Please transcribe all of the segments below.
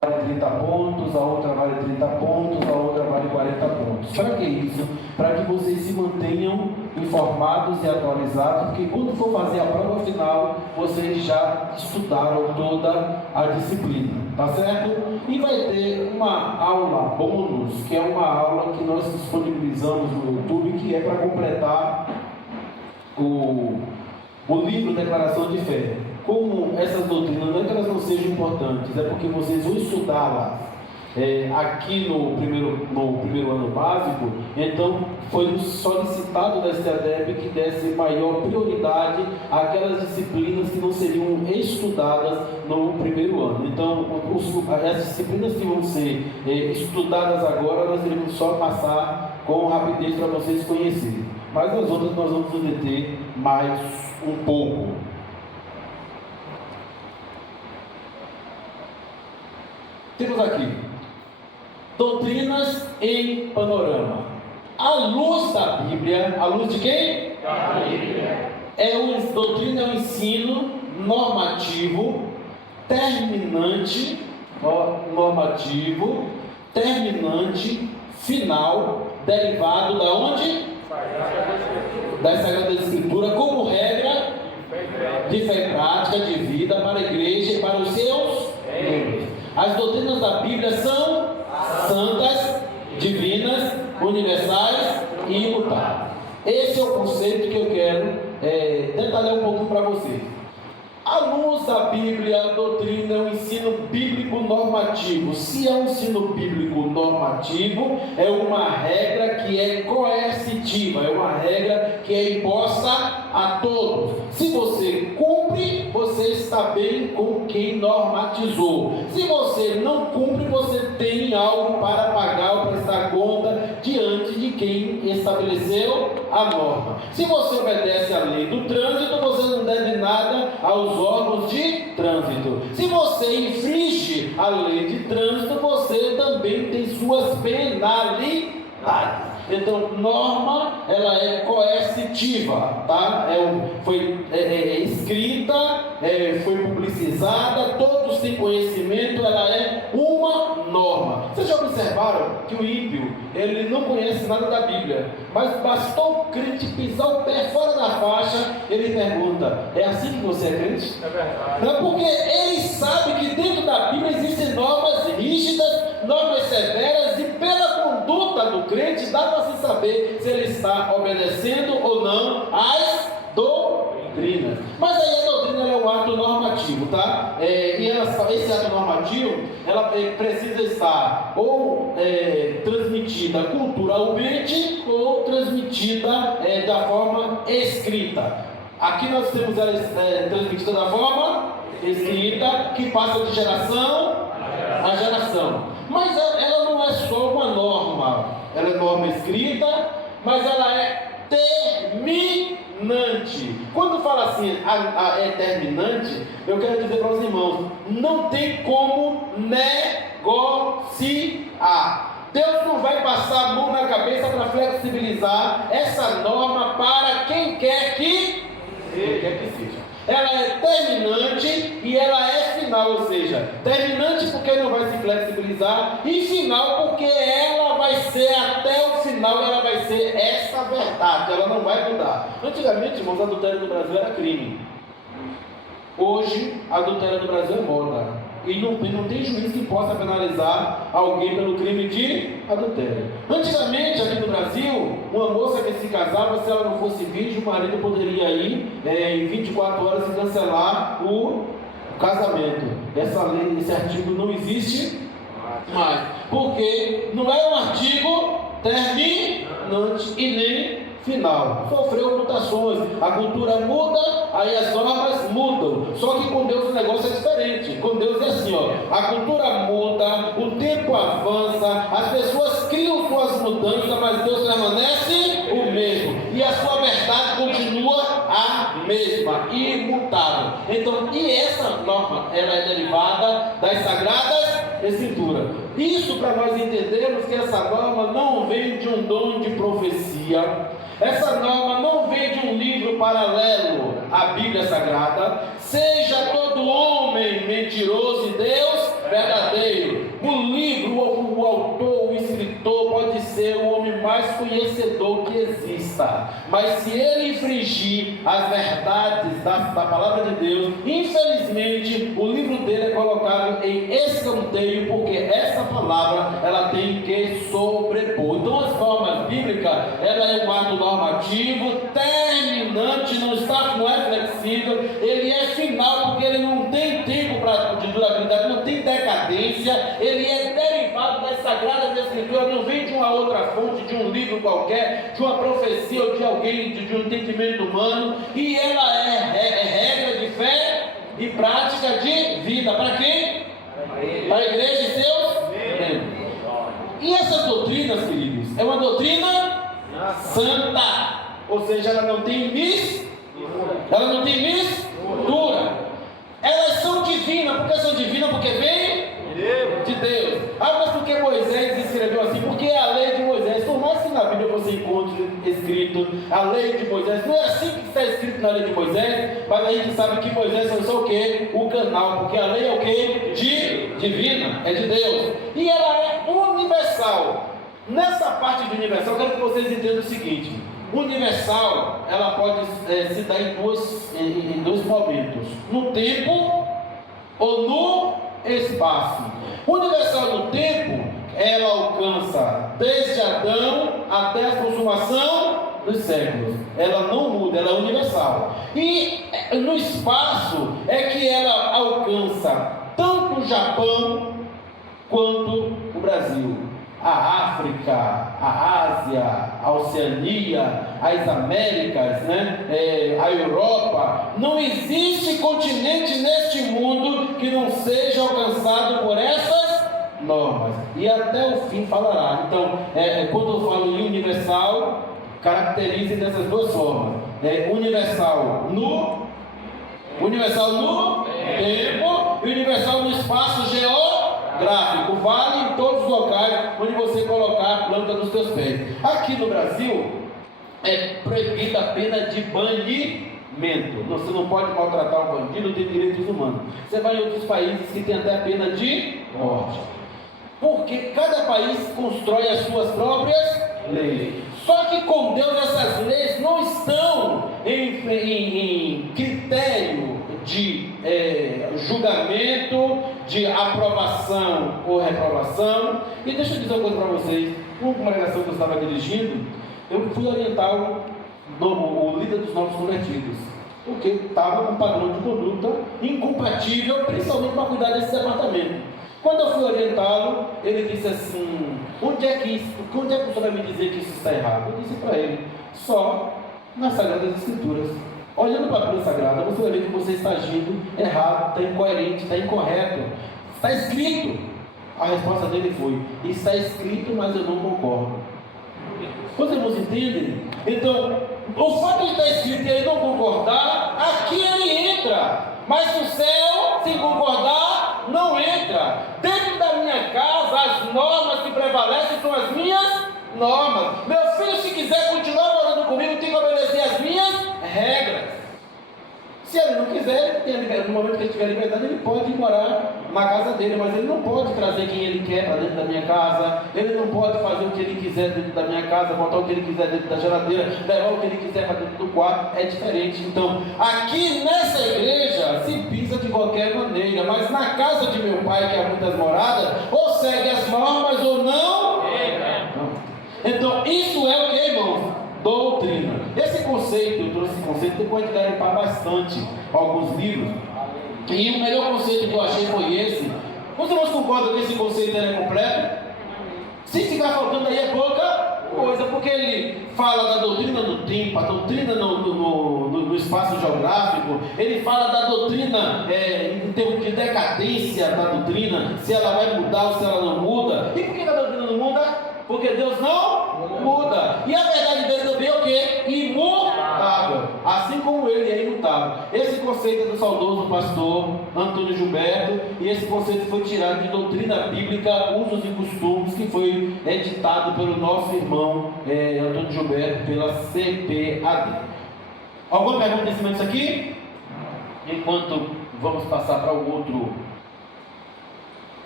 vale 30 pontos, a outra vale 30 pontos, a outra vale 40 pontos. Para que isso? Para que vocês se mantenham informados e atualizados, porque quando for fazer a prova final, vocês já estudaram toda a disciplina, tá certo? E vai ter uma aula bônus, que é uma aula que nós disponibilizamos no YouTube, que é para completar o livro Declaração de Fé. Como essas doutrinas, não é que elas não sejam importantes, é porque vocês vão estudá-las aqui no primeiro ano básico. Então foi solicitado da STADEB que desse maior prioridade àquelas disciplinas que não seriam estudadas no primeiro ano. Então as disciplinas que vão ser estudadas agora, nós iremos só passar com rapidez para vocês conhecerem, mas as outras nós vamos nos deter mais um pouco. Temos aqui doutrinas em panorama. À luz da Bíblia, à luz de quem? Da Bíblia. Doutrina é um ensino normativo, terminante, final, derivado da onde? Da Sagrada Escritura, como regra de fé e prática de vida para a igreja e para os seus membros. As doutrinas da Bíblia são santas, divinas, universais e imutáveis. Esse é o conceito que eu quero detalhar um pouco para vocês. À luz da Bíblia, a doutrina é um ensino bíblico normativo. Se é um ensino bíblico normativo, é uma regra que é coercitiva, é uma regra que é imposta a todos. Se você cumpre, você está bem com quem normatizou. Se você não cumpre, você tem algo para pagar ou prestar conta diante de quem estabeleceu a norma. Se você obedece à lei do trânsito, você não deve nada aos órgãos de trânsito. Se você infringe a lei de trânsito, você também tem suas penalidades. Então, norma, ela é coercitiva, tá? Foi escrita, foi publicizada, todos têm conhecimento, ela é uma norma. Vocês já observaram que o ímpio, ele não conhece nada da Bíblia, mas bastou o crente pisar o pé fora da faixa, ele pergunta: é assim que você é crente? É verdade. Não, porque ele sabe que dentro da Bíblia existem normas rígidas, normas severas, e pela conduta do crente dá para se saber se ele está obedecendo ou não às doutrinas. Mas aí a doutrina é um ato normativo, tá? Esse ato normativo, ela precisa estar ou transmitida culturalmente ou transmitida da forma escrita. Aqui nós temos ela transmitida da forma escrita, que passa de geração a geração. Mas ela não é só uma norma, ela é norma escrita, mas ela é terminante. Quando fala assim, é terminante, eu quero dizer para os irmãos, não tem como negociar. Deus não vai passar a mão na cabeça para flexibilizar essa norma para quem quer que seja. Ela é terminante e ela é final, ou seja, terminante porque não vai se flexibilizar, e final porque ela vai ser até o final, ela vai ser essa verdade, ela não vai mudar. Antigamente, irmãos, adultério no Brasil era crime. Hoje, adultério no Brasil é moda. E não tem juiz que possa penalizar alguém pelo crime de adultério. Antigamente, aqui no Brasil, uma moça que se casava, se ela não fosse virgem, o marido poderia ir em 24 horas e cancelar o casamento. Essa lei, esse artigo não existe mais, porque não é um artigo terminante e nem final. Sofreu mutações, a cultura muda, aí as normas mudam. Só que com Deus o negócio é diferente. Com Deus é assim, a cultura muda, o tempo avança, as pessoas criam suas mudanças, mas Deus permanece o mesmo, e a sua verdade continua a mesma, imutável. Então, e essa norma, ela é derivada das Sagradas Escrituras. Isso para nós entendermos que essa norma não vem de um dom de profecia. Essa norma não vem de um livro paralelo à Bíblia Sagrada. Seja todo homem mentiroso e Deus verdadeiro. O livro, o autor, o escritor pode ser o homem mais conhecedor que exista, mas se ele infringir as verdades da palavra de Deus, infelizmente o livro dele é colocado em escanteio, porque essa palavra ela tem que sobrepor. Então as formas bíblicas, ela é um ato normativo, terminante, não é flexível, ele é final, porque ele não tem tempo de durabilidade, não tem decadência, ele é derivado das Sagradas Escrituras, não vem de uma outra fonte, de um livro qualquer, de uma profecia ou de alguém, de um entendimento humano, e ela é regra de fé e prática de vida. Para quem? Para a igreja e seus membros. E essas doutrinas, queridos, é uma doutrina santa, ou seja, ela não tem mistura. Elas são divinas. Por que são divinas? Porque vem de Deus. Mas por que Moisés escreveu assim? Porque é a lei de Moisés. Por mais que na Bíblia você encontre escrito a lei de Moisés, não é assim que está escrito na lei de Moisés, mas a gente sabe que Moisés foi só o quê? O canal, porque a lei é o quê? Divina, é de Deus. E ela é universal. Nessa parte de universal, eu quero que vocês entendam o seguinte: universal, ela pode se dar em dois momentos: no tempo ou no espaço. Universal no tempo, ela alcança desde Adão até a consumação dos séculos. Ela não muda, ela é universal. E no espaço é que ela alcança tanto o Japão quanto o Brasil, a África, a Ásia, a Oceania, as Américas, a Europa. Não existe continente neste mundo que não seja alcançado por essas normas, e até o fim falará. Então, quando eu falo em universal, caracterize dessas duas formas: universal no tempo e universal no espaço geográfico. Vale em todos os locais onde você colocar a planta dos seus pés. Aqui no Brasil é proibida a pena de banimento. Você não pode maltratar um bandido, tem direitos humanos. Você vai em outros países que tem até a pena de morte, porque cada país constrói as suas próprias leis. Só que com Deus essas leis não estão em critério de julgamento, de aprovação ou reprovação. E deixa eu dizer uma coisa para vocês: uma congregação que eu estava dirigindo, eu fui orientar o líder dos novos convertidos, porque estava com um padrão de conduta incompatível, principalmente para cuidar desse departamento. Quando eu fui orientá-lo, ele disse assim: onde é que o senhor vai me dizer que isso está errado? Eu disse para ele: só nas Sagradas Escrituras. Olhando para a Bíblia Sagrada, você vai ver que você está agindo errado, está incoerente, está incorreto. Está escrito. A resposta dele foi: está escrito, mas eu não concordo. Os irmãos entendem? Então, o fato de estar escrito e ele não concordar, aqui ele entra, mas no céu, se concordar, não entra. Dentro da minha casa, as normas que prevalecem são as minhas normas. Meu filho, se quiser continuar morando comigo, tem que obedecer as minhas regras. Se ele não quiser, no momento que ele tiver liberdade, ele pode ir morar na casa dele, mas ele não pode trazer quem ele quer para dentro da minha casa, ele não pode fazer o que ele quiser dentro da minha casa, botar o que ele quiser dentro da geladeira, levar o que ele quiser para dentro do quarto. É diferente. Então, aqui nessa igreja se pisa de qualquer maneira, mas na casa de meu pai, que há muitas moradas, ou segue as normas ou não. Então, isso é o que, irmãos? Doutrina. Esse conceito, eu trouxe esse conceito depois de garimpar bastante alguns livros, e o melhor conceito que eu achei foi esse. Os irmãos concordam que esse conceito é completo? Se ficar faltando aí é pouca coisa, porque ele fala da doutrina no tempo, a doutrina no espaço geográfico, ele fala da doutrina em termos de decadência da doutrina, se ela vai mudar ou se ela não muda. E por que a doutrina não muda? Porque Deus não muda. E a verdade dele também é o quê? Imutável. Assim como ele é imutável. Esse conceito é do saudoso pastor Antônio Gilberto, e esse conceito foi tirado de Doutrina Bíblica, Usos e Costumes, que foi editado pelo nosso irmão Antônio Gilberto, pela CPAD. Alguma pergunta em cima disso aqui? Enquanto vamos passar para o outro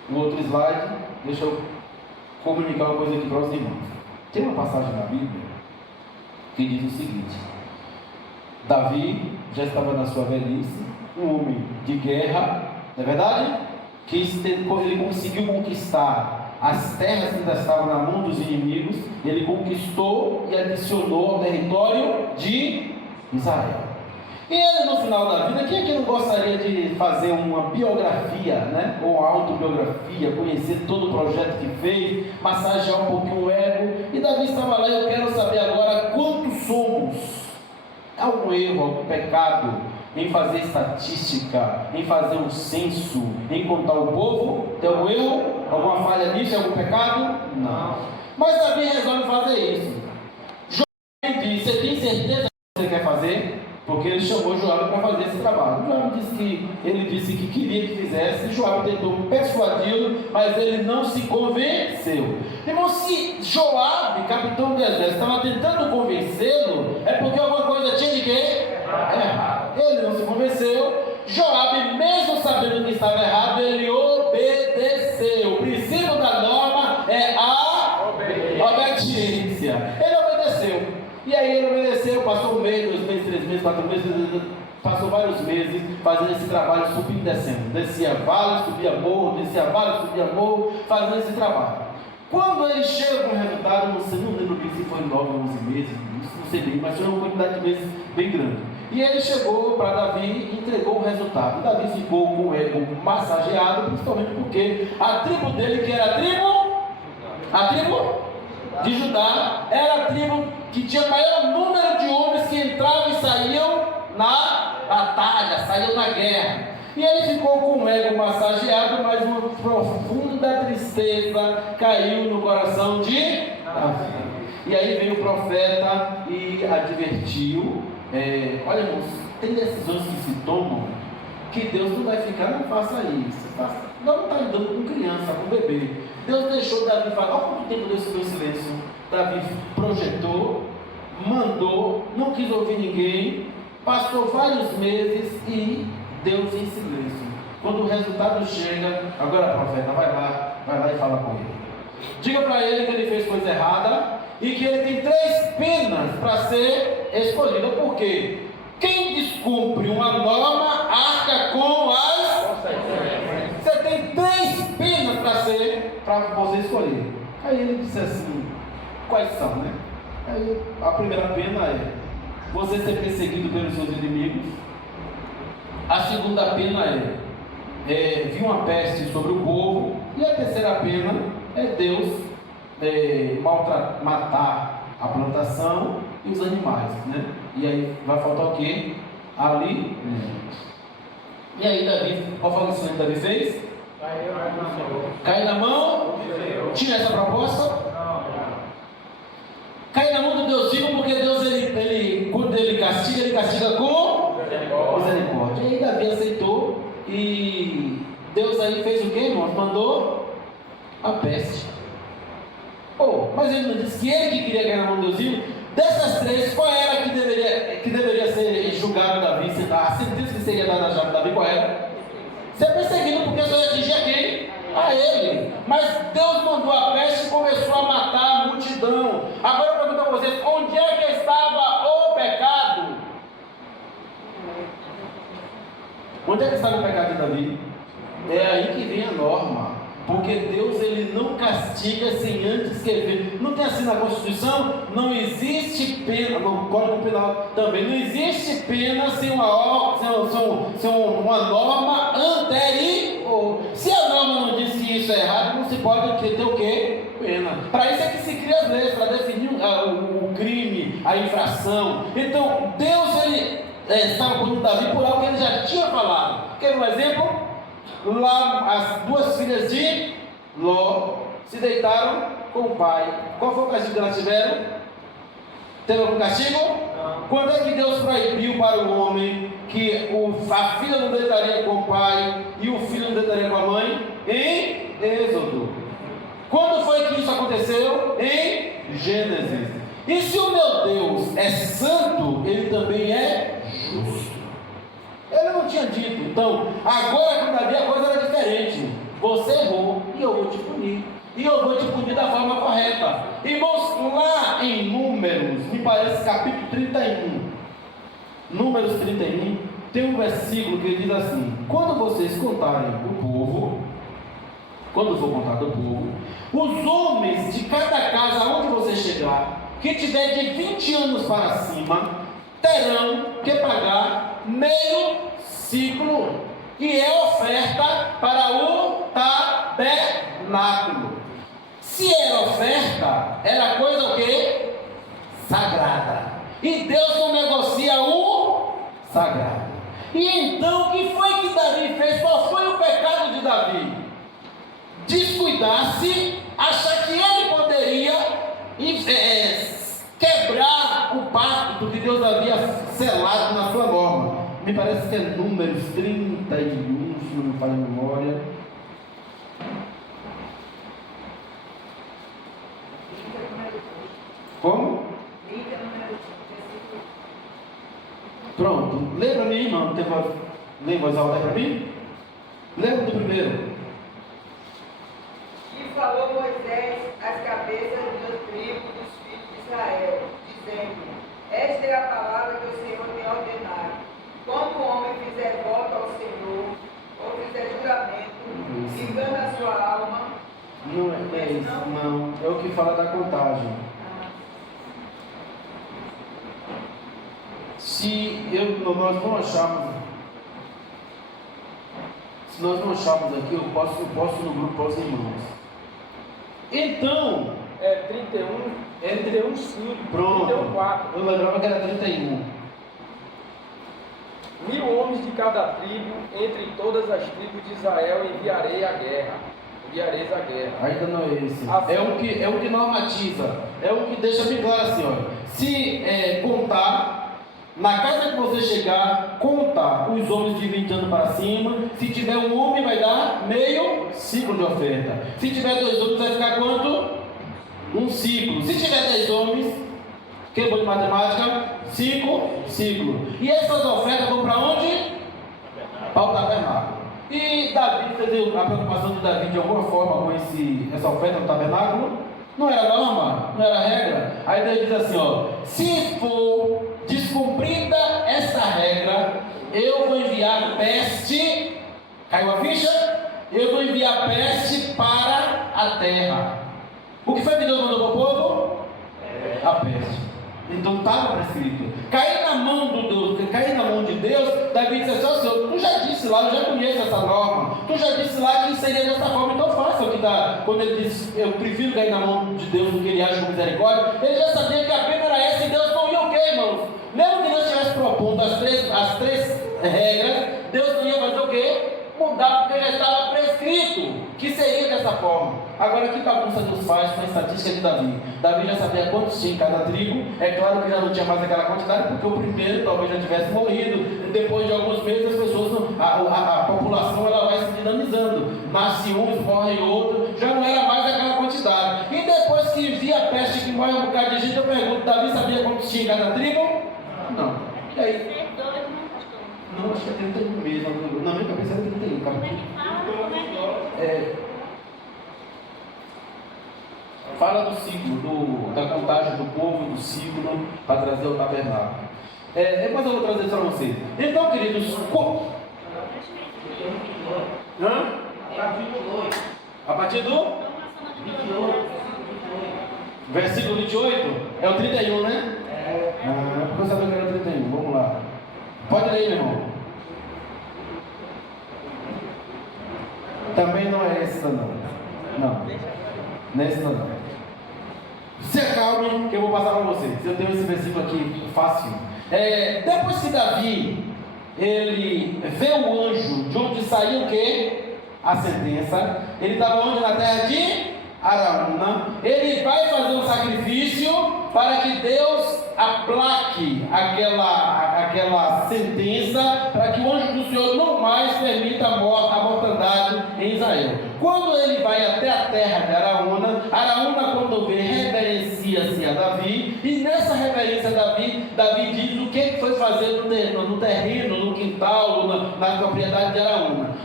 o outro slide, deixa eu comunicar uma coisa aqui para os irmãos. Tem uma passagem na Bíblia que diz o seguinte: Davi já estava na sua velhice, um homem de guerra, não é verdade? Que ele conseguiu conquistar as terras que ainda estavam na mão dos inimigos, ele conquistou e adicionou ao território de Israel. E ele, no final da vida, quem é que não gostaria de fazer uma biografia, né? Ou autobiografia, conhecer todo o projeto que fez, massagear um pouquinho o ego? E Davi estava lá e eu quero saber agora quantos somos. Algum erro, algum pecado em fazer estatística, em fazer um censo, em contar o povo? Tem algum erro? Alguma falha nisso? Algum pecado? Não. Mas Davi resolve fazer isso. Joabe disse: você tem certeza que você quer fazer? Porque ele chamou Joabe para fazer esse trabalho. Joabe disse que queria que fizesse. Joabe tentou persuadi-lo, mas ele não se convenceu. Irmão, se Joabe, capitão do exército, estava tentando convencê-lo, é porque alguma coisa tinha de quê? Errado. Ele não se convenceu. Joabe, mesmo sabendo que estava errado, ele obedeceu. O princípio da norma é a obediência. Ele obedeceu. E aí ele obedeceu, passou um mês, 2 meses, 3 meses, 4 meses, passou vários meses fazendo esse trabalho, subindo e descendo. Descia vale, subia morro, descia vale, subia morro, fazendo esse trabalho. Quando ele chega com o resultado, não lembro bem se foi 9 ou 11 meses, não sei bem, mas foi uma quantidade de meses bem grande. E ele chegou para Davi e entregou o resultado. Davi ficou com o ego massageado, principalmente porque a tribo dele, que era a tribo de Judá, era a tribo que tinha maior número de homens que entravam e saíam na batalha, saíam na guerra. E ele ficou com o ego massageado, mas uma profunda tristeza caiu no coração de Davi. E aí veio o profeta e advertiu: olha, irmãos, tem decisões que se tomam que Deus não vai ficar, não faça isso. Não está lidando com criança, com bebê. Deus deixou Davi falar. Olha quanto tempo Deus ficou em silêncio. Davi projetou, mandou, não quis ouvir ninguém, passou vários meses e Deus em silêncio. Quando o resultado chega, agora profeta, vai lá e fala com ele. Diga para ele que ele fez coisa errada e que ele tem 3 penas para ser escolhido. Por quê? Quem descumpre uma norma arca com as... Você tem 3 penas para você escolher. Aí ele disse assim: quais são, né? Aí a primeira pena é você ser perseguido pelos seus inimigos. A segunda pena é vir uma peste sobre o povo. E a terceira pena é Deus matar a plantação e os animais, né? E aí vai faltar o quê? Ali. E aí Davi, qual foi o que Davi fez? Caiu na mão? Tinha essa proposta? Cai na mão do Deus vivo, porque Deus, quando ele castiga com misericórdia. E aí Davi aceitou, e Deus aí fez o quê, irmãos? Mandou a peste. Mas ele não disse que ele que queria cair na mão do Deus vivo? Dessas 3, qual era que deveria ser julgado Davi? A sentença que seria dada a Davi, qual era? Ser perseguido, porque só ia atingir a quem? A ele. Mas Deus mandou a peste e começou a matar a multidão. Agora eu pergunto a vocês: onde é que estava o pecado? Onde é que estava o pecado de Davi? É aí que vem a norma. Porque Deus, ele não castiga sem antes escrever. Não tem assim na Constituição? Não existe pena, no Código Penal também, não existe pena sem uma norma anterior. Se a norma não diz que isso é errado, não se pode ter o quê? Pena. Para isso é que se cria as leis, para definir o crime, a infração. Então, Deus, ele estava com Davi por algo que ele já tinha falado. Quer um exemplo? Lá as 2 filhas de Ló se deitaram com o pai. Qual foi o castigo que elas tiveram? Teve algum castigo? Não. Quando é que Deus proibiu para o homem que a filha não deitaria com o pai e o filho não deitaria com a mãe? Em Êxodo. Quando foi que isso aconteceu? Em Gênesis. E se o meu Deus é santo, ele também é justo. Ele não tinha dito. Então, agora com Davi a coisa era diferente. Você errou. e eu vou te punir. E eu vou te punir da forma correta. Irmãos, lá em Números, me parece capítulo 31, Números 31, tem um versículo que diz assim: quando vocês contarem o povo, quando for contar do povo, os homens de cada casa onde você chegar, que tiver de 20 anos para cima, terão que pagar meio ciclo, que é oferta para o tabernáculo. Se era oferta, era coisa o quê? Sagrada. E Deus não negocia o sagrado. E então, o que foi que Davi fez? Qual foi o pecado de Davi? Descuidar-se, achar que ele poderia quebrar o pacto que Deus havia selado na sua norma. Me parece que é Números 31, se não me falha a memória. Como? Pronto, lê para mim, irmão. Lê em voz alta para mim? Lembra do primeiro. E falou Moisés às cabeças dos tribos dos filhos de Israel, dizendo: esta é a palavra que o Senhor tem ordenado. Quando o homem fizer voto ao Senhor, ou fizer juramento, engana a sua alma. Não é isso, não. É o que fala da contagem. Nós não acharmos aqui, eu posto no grupo para os irmãos. Então, 31:5. Pronto. 31:4. Eu lembrava que era 31. 1000 homens de cada tribo, entre todas as tribos de Israel, enviareis a guerra. Ainda não é esse. Assim. É o que normatiza. É o que deixa bem claro assim, olha. Se contar, na casa que você chegar, contar os homens de 20 anos para cima. Se tiver um homem, vai dar meio ciclo de oferta. Se tiver 2 homens, vai ficar quanto? Um ciclo. Se tiver 10 homens, que é bom de matemática? 5 ciclos. E essas ofertas vão para onde? Para o tabernáculo. E Davi fez a preocupação de Davi de alguma forma com essa oferta no tabernáculo? Não era norma? Não era regra? Aí Davi diz assim, ó: se for descumprida essa regra, eu vou enviar peste. Caiu a ficha? Eu vou enviar peste para a terra. O que foi que Deus mandou para o povo? A peste. Então estava prescrito. Cair na mão de Deus, Davi disse assim: Senhor, tu já disse lá, eu já conheço essa norma. Tu já disse lá que seria dessa forma, então faça o que está. Quando ele disse, eu prefiro cair na mão de Deus do que ele age com misericórdia, ele já sabia que a pena era essa e Deus não ia o quê, irmãos? Mesmo que Deus tivesse propondo as três regras, Deus não ia fazer o quê? Mudar, porque já estava prescrito que seria dessa forma. Agora, que bagunça Deus faz com a estatística de Davi? Davi já sabia quantos tinha em cada tribo. É claro que já não tinha mais aquela quantidade, porque o primeiro talvez já tivesse morrido. Depois de alguns meses, as pessoas, a população ela vai se dinamizando. Nasce um, morre outro, já não era mais aquela quantidade. E depois que via a peste que morre um bocado de gente, eu pergunto: Davi sabia quantos tinha em cada tribo? Não. E aí? Não, acho que é 31 mesmo. Na minha cabeça era 31. Fala do ciclo, da contagem do povo, do ciclo, para trazer o tabernáculo. Depois eu vou trazer isso para vocês. Então, queridos, a partir do versículo 28, é o 31, né? Porque eu sabia que era o 31, vamos lá. Pode ler, meu irmão. Também não é esse, não. Não é esse, não. Se acalme, que eu vou passar para vocês. Eu tenho esse versículo aqui fácil. Depois que Davi ele vê o anjo de onde saiu o quê? A sentença. Ele estava onde? Na terra de Araúna. Ele vai fazer um sacrifício para que Deus aplaque aquela sentença, para que o anjo do Senhor não mais permita a mortandade em Israel. Quando ele vai até a terra de Araúna, quando vê, reverencia-se a Davi, e nessa reverência Davi diz o que foi fazer no terreno, no quintal, na propriedade de Araúna.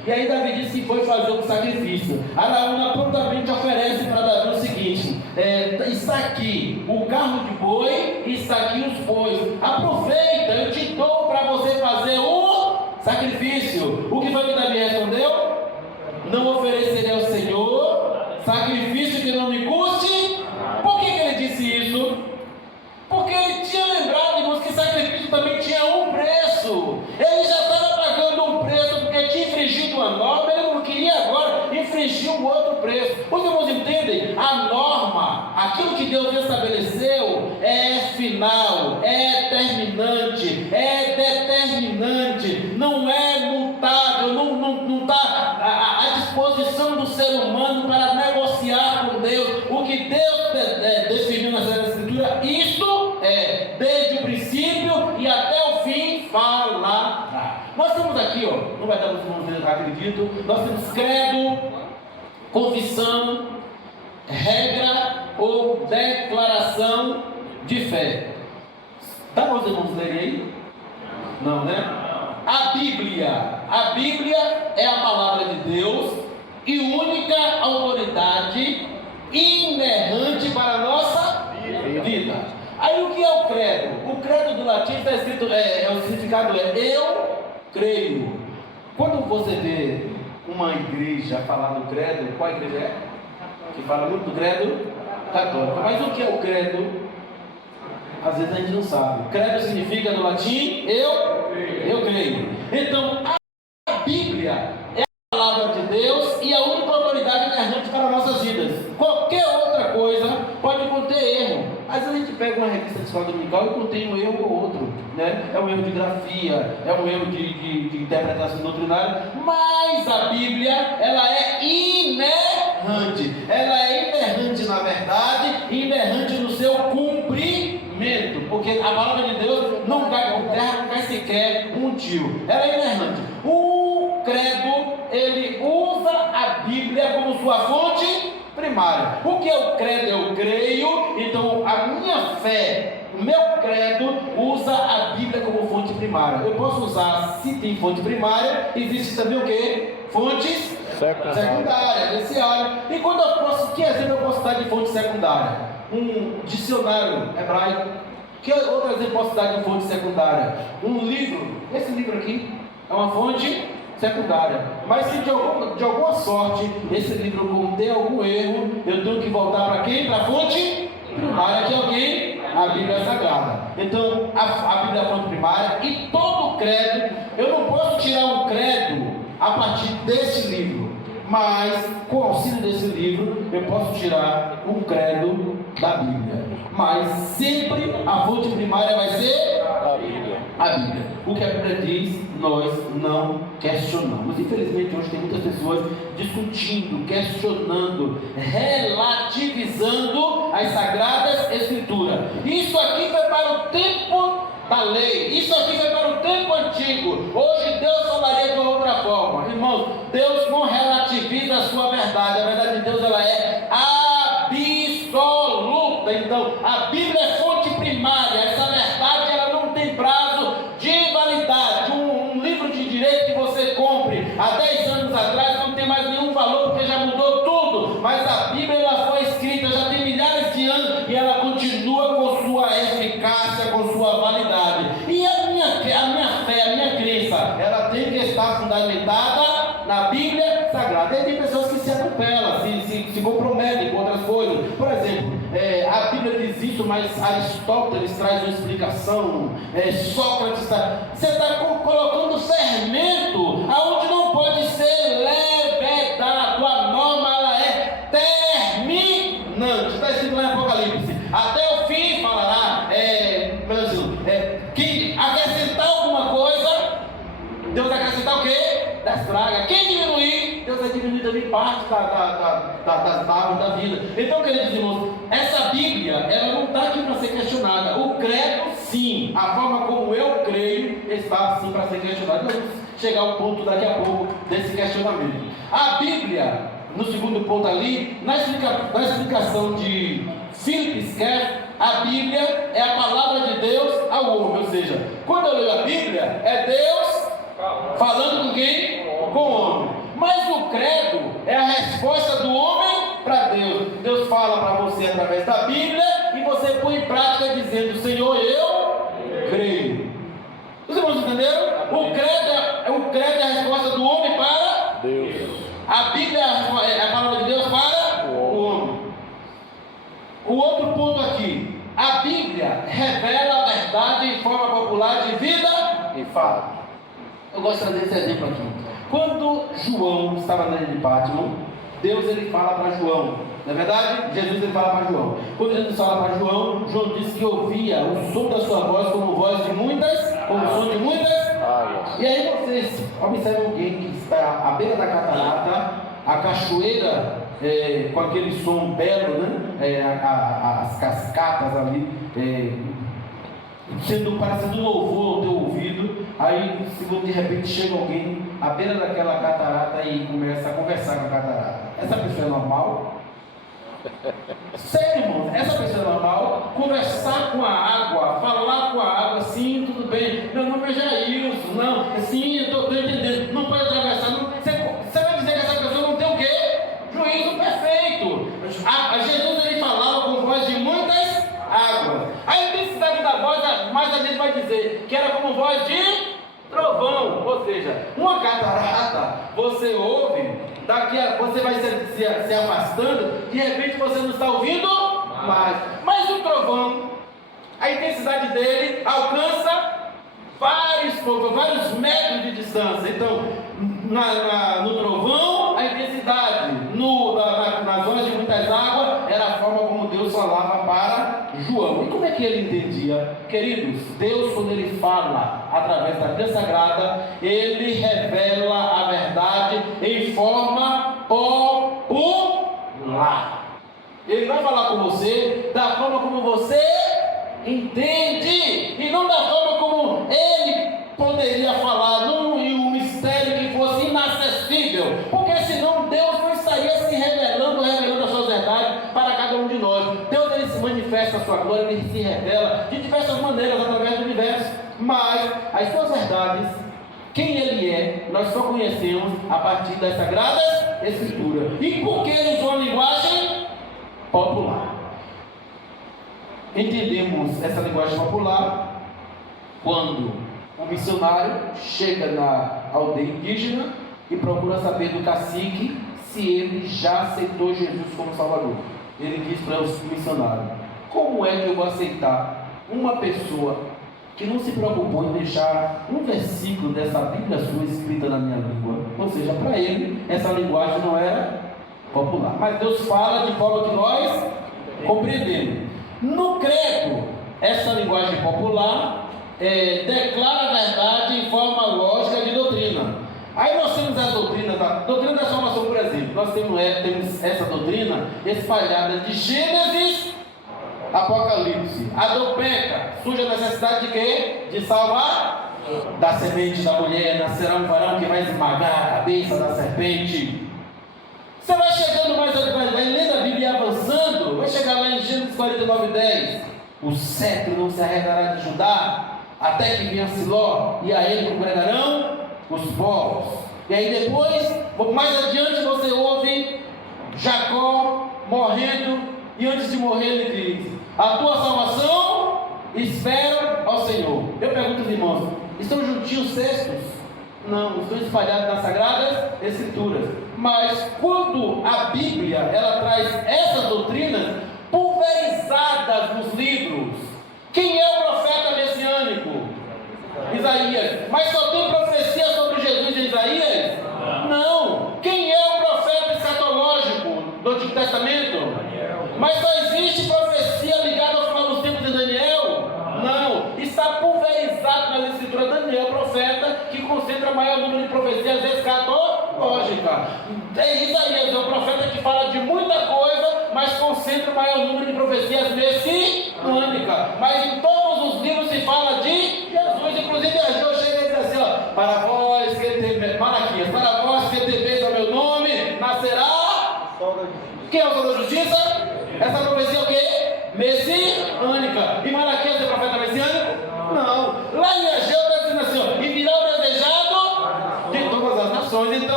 E aí Davi disse que foi fazer um sacrifício. Araúna prontamente oferece para Davi o seguinte: está aqui o carro de boi, está aqui os bois. Aproveita, eu te dou para você fazer um sacrifício. O que foi que Davi respondeu? Não oferecerei ao Senhor sacrifício que não me custe. Por que ele disse isso? Porque ele tinha lembrado, irmãos, que sacrifício também tinha um preço. Ele já estava pagando um preço porque tinha infringido uma norma. Ele não queria agora infringir um outro preço. Os irmãos entendem? A norma, aquilo que Deus estabeleceu, é final, é terminante, é determinante, não é mutável, não está à disposição do ser humano para negociar com Deus. O que Deus definiu na Sagrada Escritura, isto é desde o princípio e até o fim falará. Nós temos aqui, não vai dar para acredito, nós temos credo, confissão, regra ou declaração de fé. Dá para os irmãos lerem aí? Não, né? A Bíblia é a palavra de Deus e única autoridade inerrante para a nossa vida. Aí o que é o credo? O credo do latim está escrito, o significado é eu creio. Quando você vê uma igreja falar do credo, qual igreja é? Que fala muito do credo? Católica. Mas o que é o credo? Às vezes a gente não sabe. Credo significa no latim eu creio. Então a Bíblia é a palavra de Deus e a única autoridade inerrante para nossas vidas. Qualquer outra coisa pode conter erro. Às vezes a gente pega uma revista de escola dominical e contém um erro ou outro, né? É um erro de grafia, é um erro de interpretação doutrinária, mas a Bíblia, ela é inerrante. Ela é inerrante na verdade e inerrante no seu cumprimento, porque a palavra de Deus não cai por terra, não cai sequer um tio. Ela é inerrante. O credo, ele usa a Bíblia como sua fonte primária. O que é o credo? Eu creio. Então a minha fé, o meu credo usa a Bíblia como fonte primária. Eu posso usar, se tem fonte primária, existe também o que? Fontes secundárias, terciárias. E quando eu posso, que exemplo eu posso dar de fonte secundária? Um dicionário hebraico. Que outro exemplo eu posso dar de fonte secundária? Um livro. Esse livro aqui é uma fonte secundária. Mas se de alguma sorte esse livro conter algum erro, eu tenho que voltar para quem? Para a fonte primária, que é alguém? A Bíblia Sagrada. Então a Bíblia é a fonte primária e todo credo, eu não posso tirar um credo a partir desse livro, mas com o auxílio desse livro eu posso tirar um credo da Bíblia. Mas sempre a fonte primária vai ser a Bíblia. O que a Bíblia diz, nós não questionamos. Infelizmente hoje tem muitas pessoas discutindo, questionando, relativizando as Sagradas Escrituras. Isso aqui foi para o tempo da lei, isso aqui foi para o tempo antigo. Hoje Deus falaria de uma outra forma. Irmãos, Deus não relativiza a sua verdade. A verdade de Deus, ela é absoluta. Então a Bíblia é fonte primária. Essa verdade, ela não tem prazo de validade. Um livro de direito que você compre há 10 anos atrás não tem mais nenhum valor, porque já mudou tudo. Mas a Bíblia, ela foi escrita já tem milhares de anos e ela continua com sua eficácia, com sua validade. E a minha fé, a minha crença, ela tem que estar fundamentada na Bíblia Sagrada. E tem pessoas que se atropelam, se comprometem com outras coisas. Por exemplo, a Bíblia diz isso, mas Aristóteles traz uma explicação, Sócrates está... Você está colocando fermento aonde não pode ser levedado. A norma, ela é terminante. Está escrito lá em Apocalipse: até o fim falará. Quem acrescentar alguma coisa, Deus vai acrescentar o quê? Das pragas. Quem diminuir, Deus vai diminuir também parte das barbas da vida. Então, queridos irmãos, essa Bíblia, ela não está aqui para ser questionada. O credo, sim, a forma como eu creio está sim para ser questionada. Nós vamos chegar ao ponto daqui a pouco desse questionamento. A Bíblia, no segundo ponto ali, na explicação de Philip Schaff, a Bíblia é a palavra de Deus ao homem. Ou seja, quando eu leio a Bíblia, é Deus falando com quem? com o homem. Mas o credo é a resposta do homem para Deus. Deus fala para você através da Bíblia e você põe em prática dizendo: Senhor, eu creio. Os irmãos entenderam? O credo é a resposta do homem para Deus. A Bíblia é a palavra de Deus para o homem. O outro ponto aqui: a Bíblia revela a verdade em forma popular de vida e fato. Eu gosto de trazer esse exemplo aqui. Quando João estava na ilha de Patmos, Deus ele fala para João. Na verdade, Jesus ele fala para João. Quando Jesus fala para João, João diz que ouvia o som da sua voz como voz de muitas, como som de muitas. E aí vocês observam alguém que está à beira da catarata, a cachoeira com aquele som belo, né? As cascatas ali, parecendo um louvor ao teu ouvido. Aí de repente chega alguém à beira daquela catarata e começa a conversar com a catarata. Essa pessoa é normal? Sério, irmão, essa pessoa é normal? Conversar com a água, falar com a água, sim, tudo bem, meu nome é Jailson, não, sim, eu estou entendendo, não pode atravessar, não. Você vai dizer que essa pessoa não tem o quê? Juízo perfeito. Jesus ele falava com voz de muitas águas. A intensidade da voz, mais a gente vai dizer que era como voz de trovão, ou seja, uma catarata, você ouve, você vai se afastando, de repente você não está ouvindo mais. Mas o trovão, a intensidade dele alcança vários metros de distância. Então, no trovão, a intensidade, nas zonas de muitas águas, era a forma como Deus falava para João. E como é que ele entendia? Queridos, Deus, quando ele fala através da Bíblia Sagrada, ele revela a verdade em forma popular. Ele vai falar com você da forma como você entende, e não da forma como ele poderia falar, em um mistério que fosse inacessível, porque senão Deus não estaria se revelando as suas verdades para cada um de nós. Deus ele se manifesta a sua glória, ele se revela de diversas maneiras através do universo, mas as suas verdades, quem ele é, nós só conhecemos a partir das Sagradas Escrituras. E por que ele usou a linguagem popular? Entendemos essa linguagem popular quando um missionário chega na aldeia indígena e procura saber do cacique se ele já aceitou Jesus como Salvador. Ele diz para o missionário: como é que eu vou aceitar uma pessoa que não se preocupou em deixar um versículo dessa Bíblia sua escrita na minha língua? Ou seja, para ele essa linguagem não era popular, mas Deus fala de forma que nós compreendemos. No credo, essa linguagem popular declara a verdade em forma lógica de doutrina. Aí nós temos a doutrina da salvação, por exemplo. Nós temos essa doutrina espalhada de Gênesis, Apocalipse. A dopeca surge a necessidade de quê? De salvar. Da semente da mulher nascerá um varão que vai esmagar a cabeça da serpente. Você vai chegando vai lendo a Bíblia avançando, vai chegar lá em Gênesis 49:10. O cetro não se arredará de Judá, até que venha Siló, e a ele congregarão os povos. E aí depois, mais adiante, você ouve Jacó morrendo, e antes de morrer ele diz: a tua salvação espero ao Senhor. Eu pergunto aos irmãos: estão juntinhos cestos? Não, estão espalhados nas Sagradas Escrituras. Mas quando a Bíblia ela traz essas doutrinas pulverizadas nos livros, quem é o profeta messiânico? Isaías. Mas só tem profecia sobre Jesus em Isaías? Não. Quem é o profeta escatológico do Antigo Testamento? Mas só existe profecia ligada ao final dos tempos de Daniel? Não. Está pulverizado nas Escrituras. Daniel, profeta, que concentra o maior número de profecias escatológicas. Isaías é o profeta que fala de muita coisa, mas concentra o maior número de profecias messiânicas. Mas em todos os livros se fala de Jesus. Inclusive a Jo chega e diz assim: ó, para vós que temeis, Malaquias, para vós que temeis ao meu nome, nascerá. Quem é o Sol da Justiça? Essa profecia é o quê? Messiânica. E Malaquias é profeta messiânico? Não. Lá em Ageu está dizendo assim: ó, e virá o desejado de todas as nações.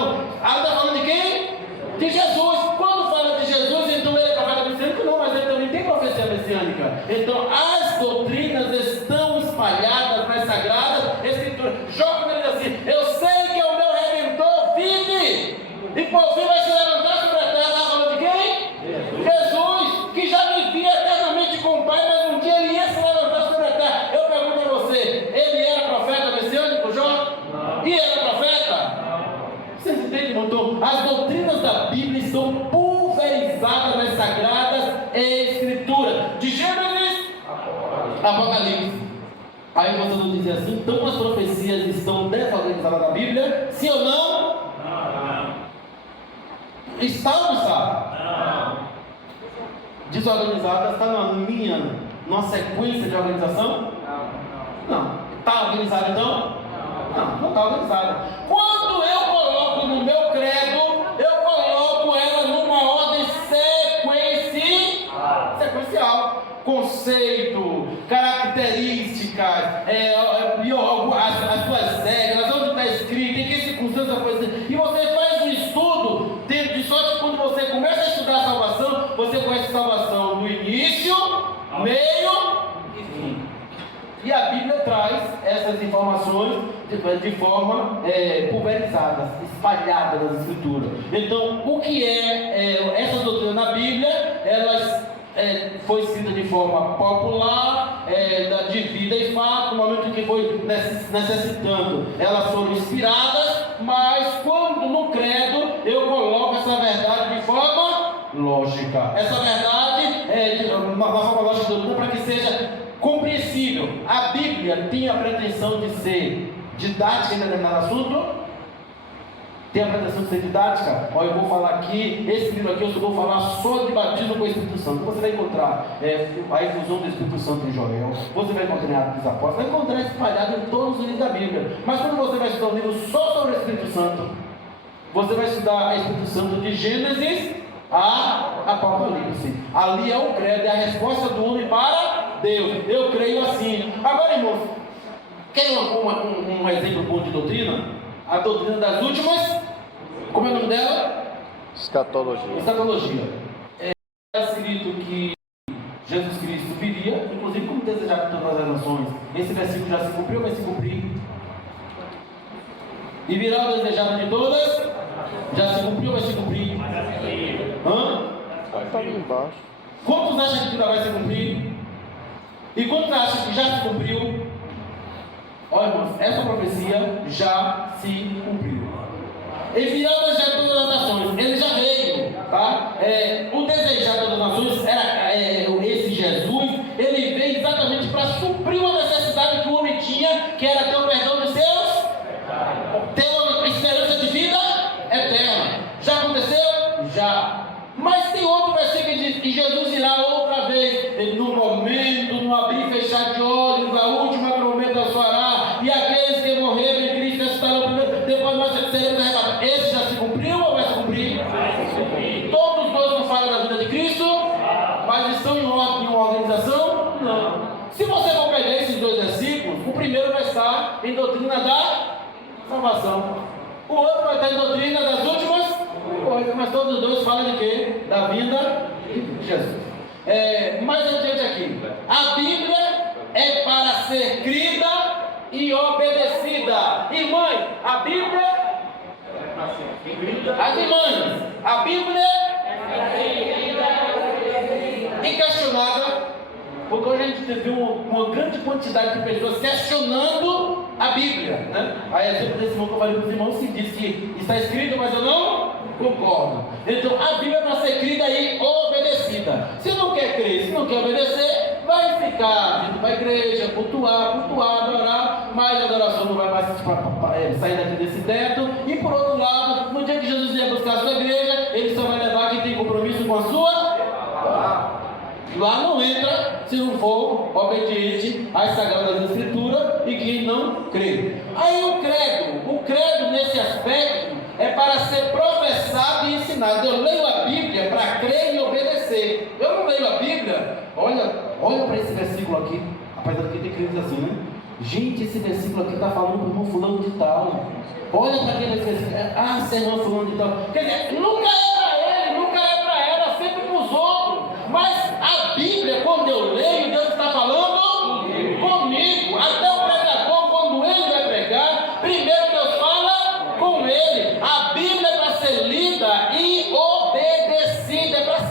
Então, as doutrinas estão espalhadas nas Sagradas Escrituras. Jó, quando ele diz assim: eu sei que o meu Redentor vive, e por fim vai se levantar sobre a terra. Está falando de quem? Jesus, que já vivia eternamente com o Pai, mas um dia ele ia se levantar sobre a terra. Eu pergunto a você: ele era profeta messiânico, Jó? Não. E era profeta? Não. Vocês entendem, doutor? As doutrinas da Bíblia estão pulverizadas nas Sagradas Escrituras, de Gênesis a Apocalipse. Aí você não diz assim: então as profecias estão desorganizadas na Bíblia? Sim ou não? Não. Está ou não está? Não. Desorganizada está numa linha, numa sequência de organização? Não. Está organizada então? Não está organizada. Quando eu coloco no meu credo, eu coloco ela numa ordem sequencial. Conceito, características, as suas regras, onde está escrito, em que circunstância foi escrito. E você faz um estudo dentro de sorte que quando você começa a estudar a salvação, você conhece a salvação no início, meio e fim. E a Bíblia traz essas informações de forma pulverizada, espalhada nas Escrituras. Então, o que essa doutrina na Bíblia? Elas foi escrita de forma popular, de vida e fato, no momento que foi necessitando. Elas foram inspiradas, mas quando no credo eu coloco essa verdade de forma lógica. Essa verdade na forma lógica da doutrina, para que seja compreensível. A Bíblia tem a pretensão de ser didática em determinado assunto? Tem a pretensão de ser didática? Olha, eu vou falar aqui, esse livro aqui eu só vou falar só de batismo com o Espírito Santo. Você vai encontrar a infusão do Espírito Santo em Joel, você vai encontrar Atos dos Apóstolos, vai encontrar espalhado em todos os livros da Bíblia. Mas quando você vai estudar um livro só sobre o Espírito Santo, você vai estudar o Espírito Santo de Gênesis a Apocalipse. Ali é o credo, é a resposta do homem para Deus. Eu creio assim. Agora, irmãos, quer um exemplo bom de doutrina? A doutrina das últimas, como é o nome dela? Escatologia. É escrito que Jesus Cristo viria, inclusive como desejado por todas as nações. Esse versículo já se cumpriu, vai se cumprir. E virá o desejado de todas, já se cumpriu, vai se cumprir. Está ali embaixo. Quantos acham que ainda vai se cumprir? E quantos acham que já se cumpriu? Olha, irmãos, essa profecia já se cumpriu. E virá o desejado de todas as nações. Ele já veio, tá? O desejado de todas as nações era esse Jesus. Ele veio exatamente para suprir uma necessidade que o homem tinha, que era ter o perdão dos seus, ter uma esperança de vida eterna. Já aconteceu? Já. Mas tem outro versículo que diz que Jesus irá outra vez, no momento, no abrir e fechar de olhos, a última promessa soará, e aqueles que morreram em Cristo ressuscitarão primeiro, depois nós seremos arrebatados. Esse já se cumpriu ou vai se cumprir? Todos dois não falam da vida de Cristo, mas estão em uma organização? Não. Se você for pegar esses dois versículos, o primeiro vai estar em doutrina da salvação, o outro vai estar em doutrina das últimas coisas, mas todos os dois falam de quê? Da vinda de Jesus. Mais adiante aqui, a Bíblia é para ser crida e obedecida. Irmãs, a Bíblia, as irmãs, a Bíblia é questionada, porque hoje a gente teve uma grande quantidade de pessoas questionando a Bíblia, né? Aí exemplo desse irmão que eu falei para os irmãos, se diz que está escrito, mas eu não concordo. Então a Bíblia é para ser crida e obedecida. Se não quer crer, se não quer obedecer, vai ficar vindo para a igreja, cultuar, adorar, mas a adoração não vai mais sair daqui desse teto. E por outro lado, no dia que Jesus vier buscar a sua igreja, ele só vai levar quem tem compromisso com a sua. Lá não entra se não for obediente às Sagradas Escrituras e quem não crê. Aí o credo nesse aspecto é para ser professado e ensinado. Eu leio a Bíblia para crer e obedecer. Eu não leio a Bíblia. Olha para esse versículo aqui. Apesar de que tem crentes assim, né? Gente, esse versículo aqui está falando para o irmão fulano de tal. Olha para aquele versículo. Seu irmão fulano de tal. Quer dizer, nunca é para ele, nunca é para ela, sempre para os outros. Mas a Bíblia, quando eu leio, Deus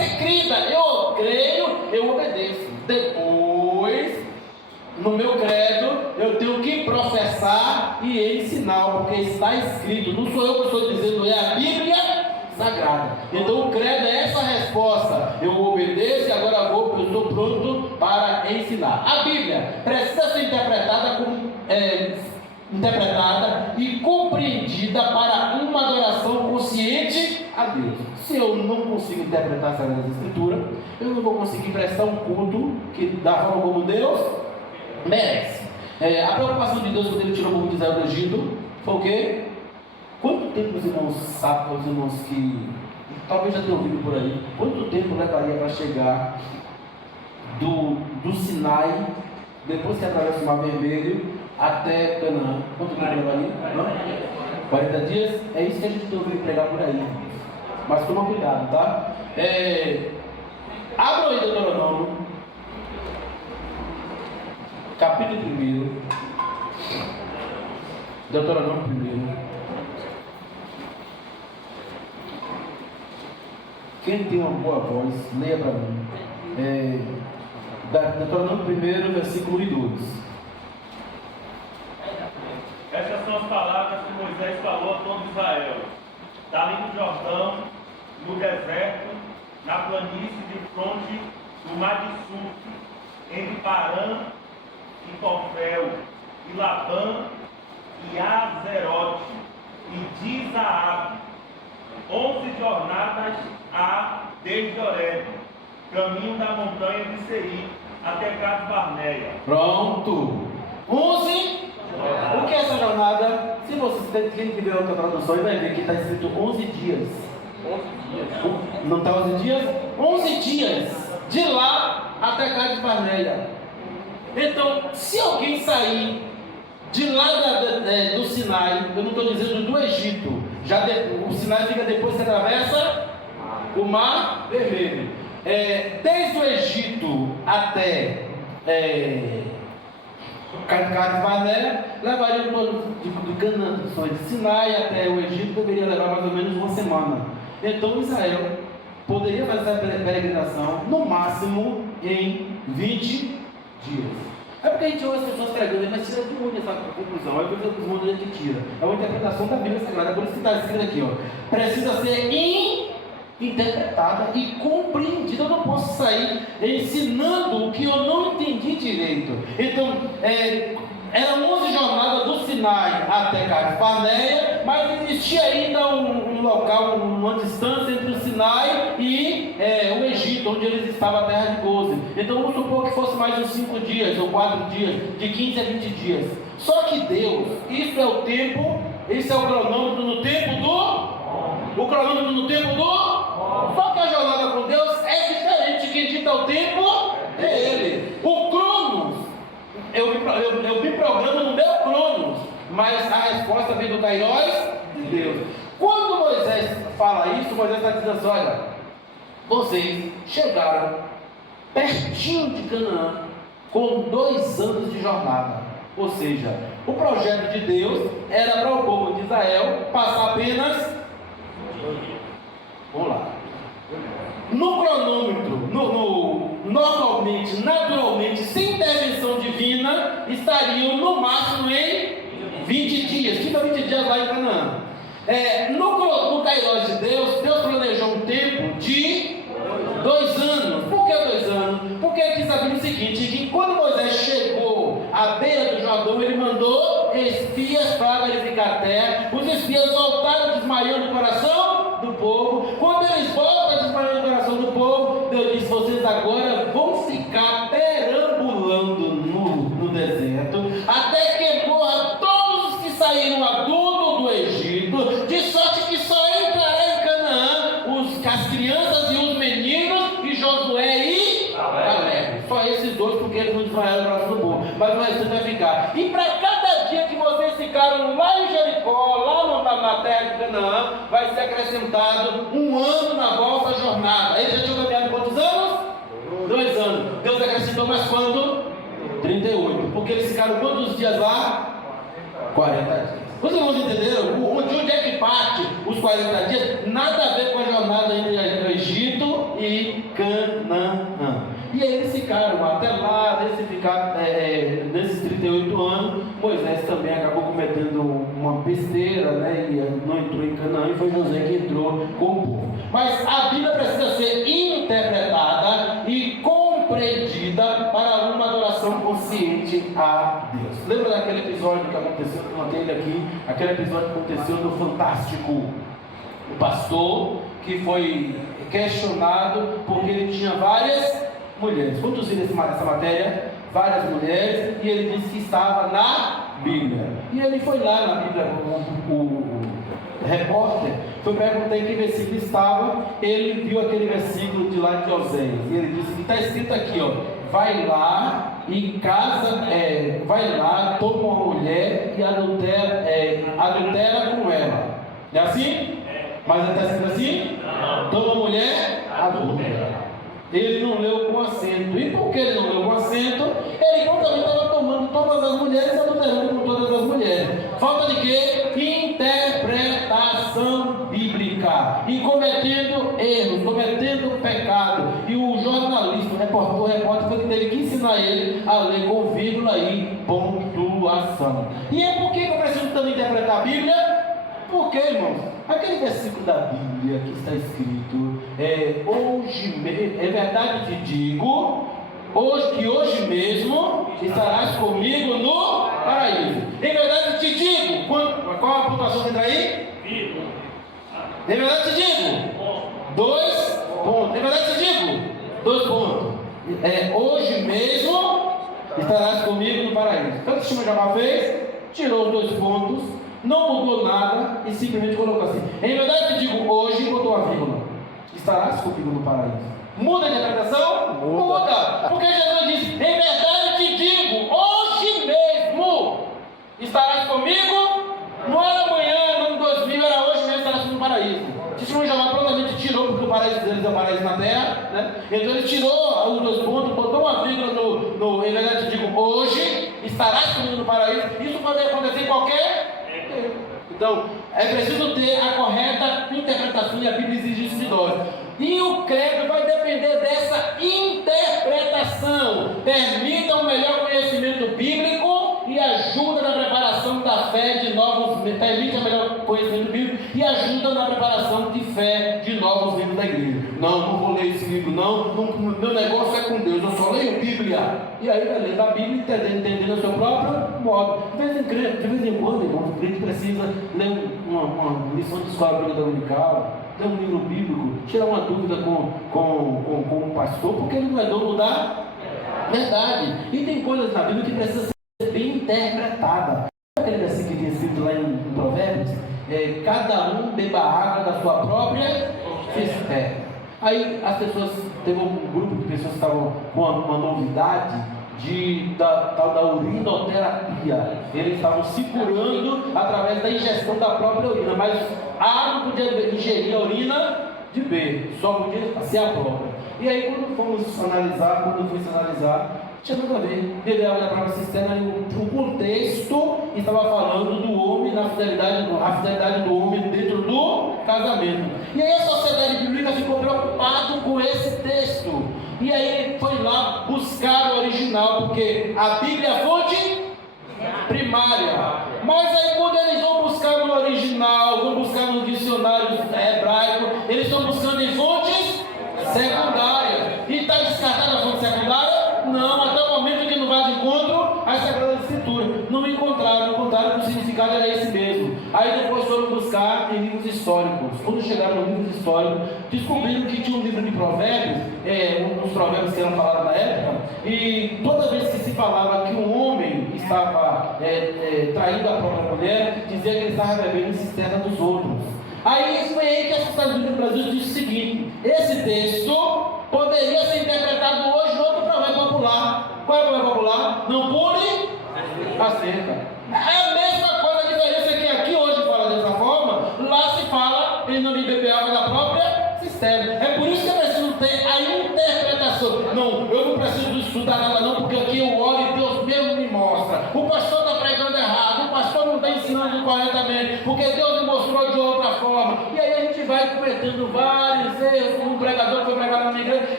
ser crida. Eu creio, eu obedeço. Depois, no meu credo, eu tenho que professar e ensinar, porque está escrito. Não sou eu que estou dizendo, é a Bíblia Sagrada. Então o credo é essa resposta. Eu obedeço e agora eu estou pronto para ensinar. A Bíblia precisa ser interpretada e compreendida para uma adoração consciente a Deus. Se eu não consigo interpretar a Sagrada Escritura, eu não vou conseguir prestar um culto da forma como Deus merece. A preocupação de Deus quando ele tirou o povo de Israel do Egito foi o quê? Quanto tempo os irmãos sabem, os irmãos que talvez já tenham ouvido por aí, quanto tempo levaria para chegar do Sinai, depois que atravessa o Mar Vermelho, até Canaã? Quanto tempo levaria? 40 dias? É isso que a gente tem ouvido pregar por aí. Mas toma cuidado, tá? Abra aí Deuteronômio, capítulo 1. Deuteronômio 1. Quem tem uma boa voz, leia para mim. Deuteronômio 1, versículo 1 e 2. Essas são as palavras que Moisés falou a todo Israel, dali no Jordão, no deserto, na planície de fronte do mar de Sul, entre Parã e Tofel, e Labã, e Azerote, e de Zaabe, 11 jornadas há desde Horebe, caminho da montanha de Seir, até Cades Barneia. Pronto! 11. O que é essa jornada? Se você tem que ver outra tradução, vai ver que está escrito 11 dias. 11 dias. Não está 11 dias? 11 dias, de lá até Cades Barneia. Então, se alguém sair de lá do Sinai, eu não estou dizendo do Egito, o Sinai fica depois que atravessa o Mar Vermelho. Desde o Egito até Cades Barneia, levaria o todo de Canaã, de Sinai até o Egito, deveria levar mais ou menos uma semana. Então Israel poderia fazer essa peregrinação no máximo em 20 dias. É porque a gente ouve as pessoas pregando, mas tira de onde essa conclusão? Aí eu vou dizer que tira. É uma interpretação da Bíblia Sagrada, por isso que está escrito aqui, ó. Precisa ser interpretada e compreendida. Eu não posso sair ensinando o que eu não entendi direito. Então, eram 11 jornadas do Sinai até Cades Barneia, mas existia ainda um local, uma distância entre o Sinai e o Egito, onde eles estavam, a terra de Gozen. Então vamos supor que fosse mais uns 5 dias ou 4 dias, de 15 a 20 dias. Só que Deus, isso é o tempo, esse é o cronômetro no tempo do... O cronômetro no tempo do... Só que a jornada com Deus é diferente, quem dita o tempo é Ele. O Cronos, eu me programo no meu Cronos, mas a resposta vem do Kairos de Deus. Quando Moisés fala isso, Moisés está dizendo assim: olha, vocês chegaram pertinho de Canaã com 2 anos de jornada. Ou seja, o projeto de Deus era para o povo de Israel passar apenas... Vamos lá. No cronômetro, normalmente, naturalmente, sem intervenção divina, estariam no máximo em 20 dias. Que são 20 dias lá em Canaã. No Kairos de Deus, Deus planejou um tempo de 2 anos. Por que 2 anos? Porque ele quis saber o seguinte: que quando Moisés chegou à beira do Jordão, ele mandou espias para verificar a terra. Os espias voltaram desmaiando o coração do povo. Quando eles voltam desmaiando o coração do povo, Deus disse: vocês agora vão ficar perambulando no deserto, até que morram todos os que saíram adultos do Egito, de sorte que só entrará em Canaã as crianças e os meninos, e Josué e Caleb. Só esses 2, porque eles não desmaiaram o coração do povo, mas o restante vai ficar. E para cada dia que vocês ficaram lá em Jericó, lá na terra de Canaã, vai ser acrescentado 1 ano na vossa jornada. Eles já tinham caminhado quantos anos? 2 anos. Deus acrescentou mais quanto? 38. Porque eles ficaram quantos dias lá? 40 dias. Vocês vão entenderam? De onde é que parte os 40 dias? Nada a ver com a jornada entre o Egito e Canaã. E aí eles ficaram até lá, nesses 38 anos, Moisés também acabou cometendo uma besteira, né? E não entrou em Canaã, e foi Josué que entrou com o povo. Mas a Bíblia precisa ser interpretada e compreendida para uma adoração consciente a Deus. Lembra daquele episódio que aconteceu, que eu notei aqui, aquele episódio que aconteceu no Fantástico? O pastor que foi questionado porque ele tinha várias mulheres. Quantos viram essa matéria? Várias mulheres, e ele disse que estava na Bíblia. E ele foi lá na Bíblia, o repórter foi perguntar em que versículo estava. Ele viu aquele versículo de lá de Oséias, e ele disse que está escrito aqui, ó: vai lá e casa, vai lá, toma uma mulher e adultera com ela. É assim? Mas está escrito assim? Toma uma mulher, adultera. Ele não leu com acento. E por que ele não leu com acento? Ele também estava tomando todas as mulheres e adulterando com todas as mulheres. Falta de quê? Interpretação bíblica. E cometendo erros, cometendo pecado. E o jornalista, o repórter foi que teve que ensinar ele a ler com vírgula e pontuação. E é por que eu preciso também interpretar a Bíblia? Porque, irmãos, aquele versículo da Bíblia que está escrito, é verdade te digo, hoje mesmo estarás comigo no paraíso. Em verdade te digo, qual a pontuação que está aí? Em verdade te digo, 2 pontos. Em verdade te digo, 2 pontos. Hoje mesmo estarás comigo no paraíso. Então o que o Senhor já fez? Tirou os 2 pontos, não mudou nada e simplesmente colocou assim: em verdade te digo, hoje, botou a vírgula, estarás comigo no paraíso. Muda a interpretação? Muda. Porque Jesus disse: em verdade te digo, hoje mesmo estarás comigo. Não era amanhã, no 2000, era hoje mesmo, estarás comigo no paraíso. O Senhor já prontamente tirou, porque o paraíso deles é o paraíso na terra, né? Então ele tirou os 2 pontos, botou uma vírgula no em verdade te digo, hoje estarás comigo no paraíso. Isso pode acontecer em qualquer. Então, é preciso ter a correta interpretação, e a Bíblia exige isso de nós. E o credo vai depender dessa interpretação. Permita um melhor conhecimento bíblico e ajuda na preparação da fé de novos. Permite um melhor conhecimento bíblico e ajuda na preparação de fé de novos membros da igreja. Não vou ler esse livro, não. Meu negócio é com Deus, eu só leio Bíblia. E aí vai ler da Bíblia entendendo o seu próprio modo. De vez em quando, irmão, o crente precisa ler uma lição de escola bíblica dominical, ler um livro bíblico, tirar uma dúvida com o pastor, porque ele não é dono da verdade. E tem coisas na Bíblia que precisam ser bem interpretadas. Aquele versículo que tinha escrito lá em Provérbios: cada um beba água da sua própria cisterna. Aí as pessoas, teve um grupo de pessoas que estavam com uma novidade da urinoterapia. Eles estavam se curando através da ingestão da própria urina, mas A não podia ingerir a urina de B, só podia ser a própria. E aí quando fui se analisar, tinha nada a ver. Beber água da própria cisterna, o contexto estava falando do homem, a fidelidade do homem dentro do casamento. E aí a sociedade bíblica ficou preocupada com esse texto. E aí foi lá buscar o original, porque a Bíblia é a fonte primária. Mas aí quando eles vão buscar no original, vão buscar no dicionário hebraico, eles estão buscando em fontes secundárias. E está descartada a fonte secundária? Não, até o momento que não vai de encontro às Sagradas Escrituras. Não encontraram que o significado era esse mesmo. Aí depois foram buscar em livros históricos. Quando chegaram nos livros históricos, descobriram que tinha um livro de provérbios, uns provérbios que eram falados na época, e toda vez que se falava que um homem estava traindo a própria mulher, dizia que ele estava bebendo em cisterna dos outros. Aí foi aí que a Sociedade Bíblica do Brasil disse o seguinte: esse texto poderia ser interpretado hoje no outro provérbio popular. Qual é o provérbio popular? Não pule a cerca. É a mesma coisa, a diferença é que aqui hoje fala dessa forma, lá se fala em não beber água da própria cisterna. É por isso que eu preciso ter a interpretação. Não, eu não preciso estudar nada não, porque aqui eu oro e Deus mesmo me mostra. O pastor está pregando errado, o pastor não está ensinando corretamente, porque Deus me mostrou de outra forma. E aí a gente vai cometendo vários erros. Um pregador foi pregar na minha